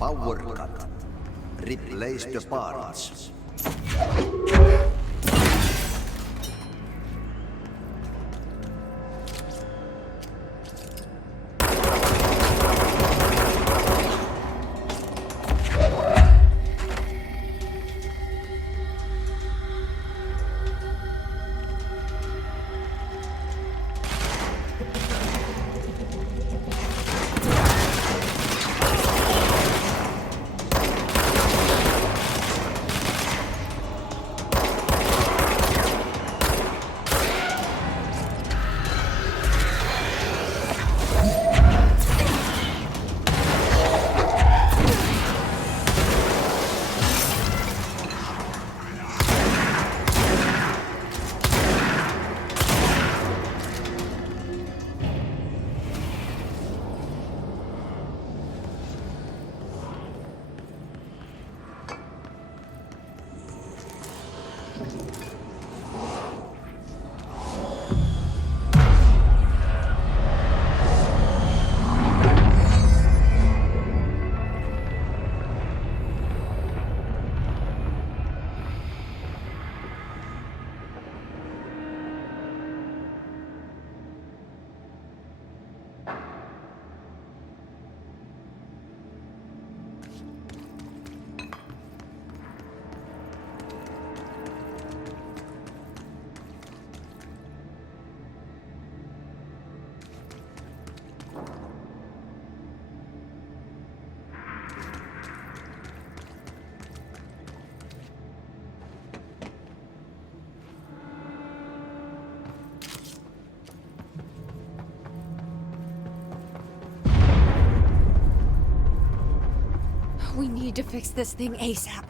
Power cut. Replace the parts. We need to fix this thing ASAP.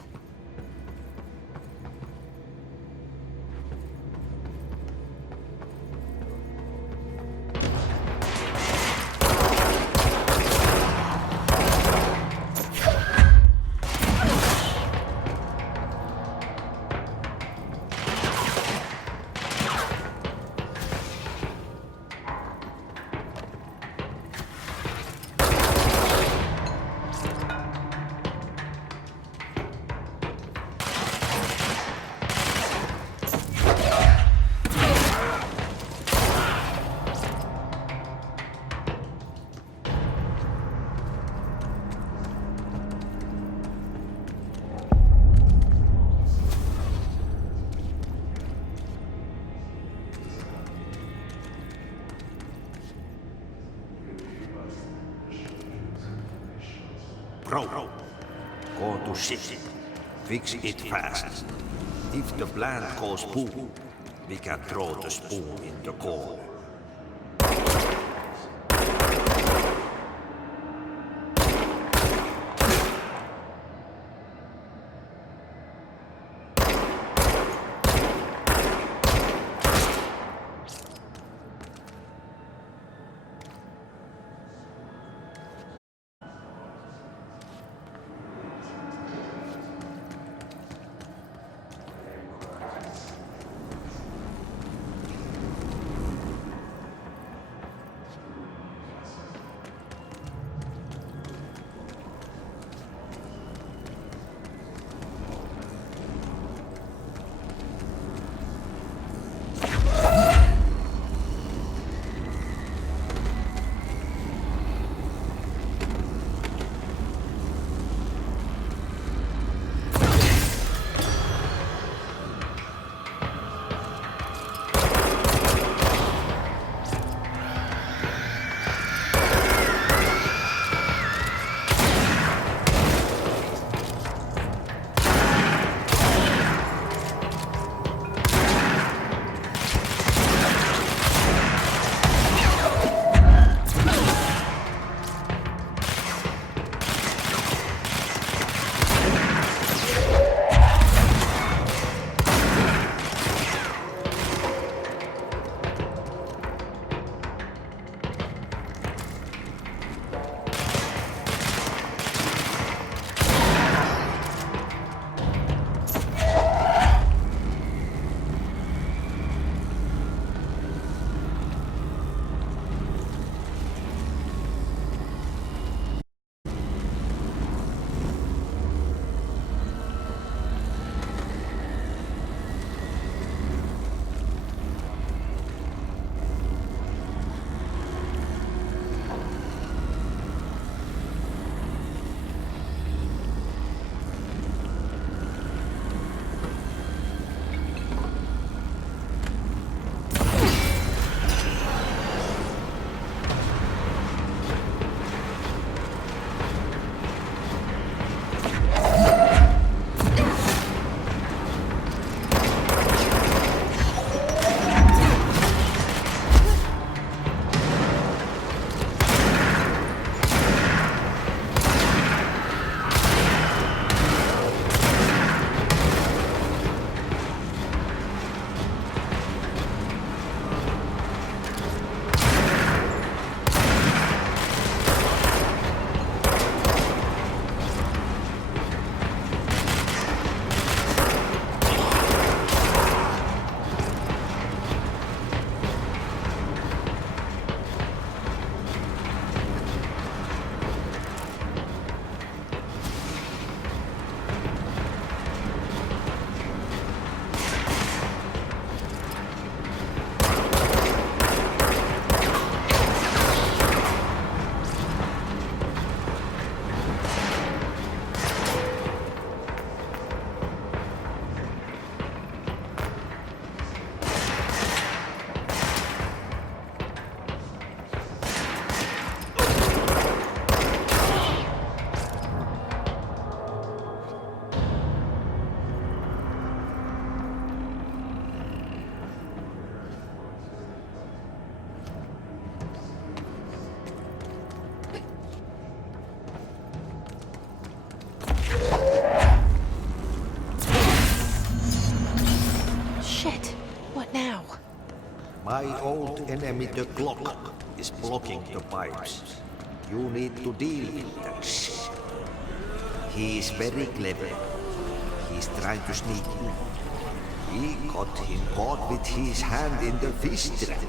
Bro, go to ship. Fix it fast. If the plant goes boom, we can throw the spoon in the core. My old enemy, the clock, is blocking the pipes. You need to deal with that shit. He is very clever. He's trying to sneak in. He got him caught with his hand in the fish trap.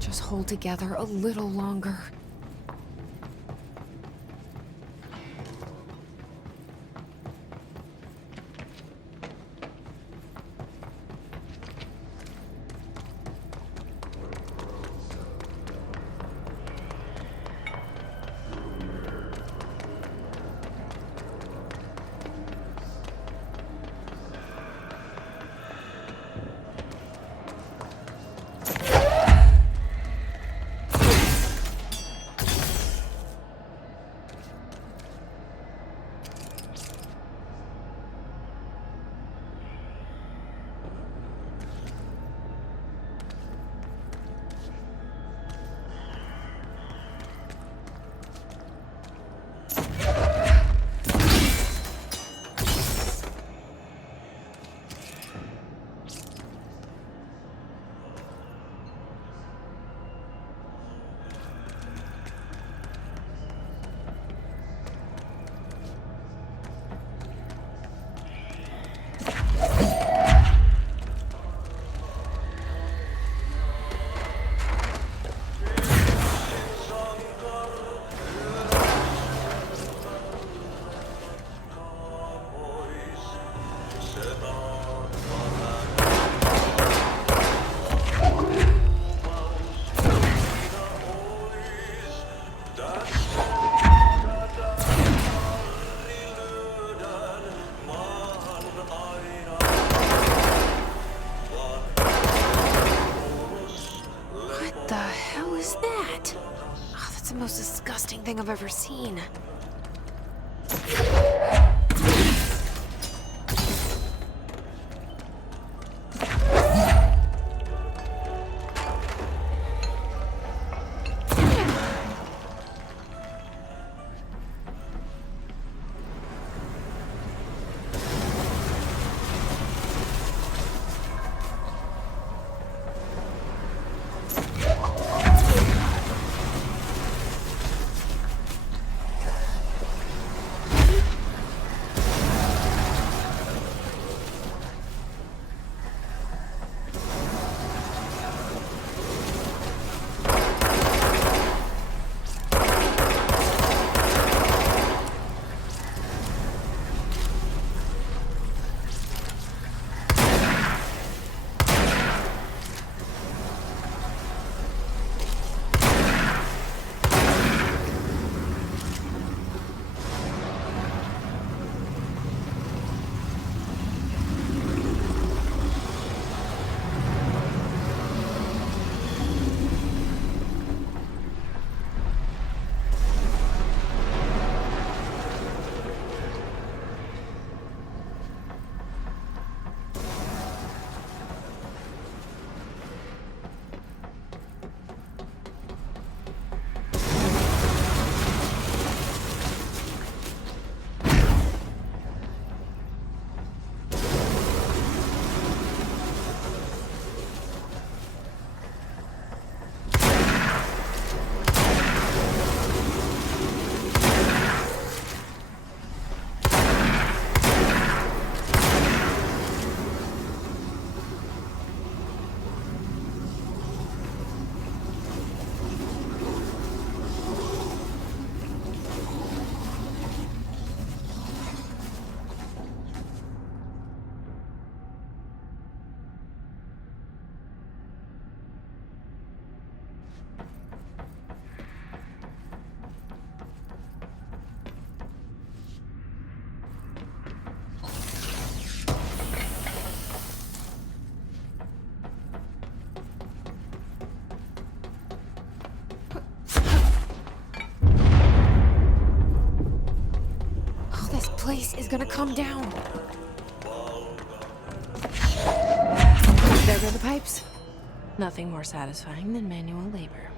Just hold together a little longer. The most disgusting thing I've ever seen. is gonna come down. There go the pipes. Nothing more satisfying than manual labor.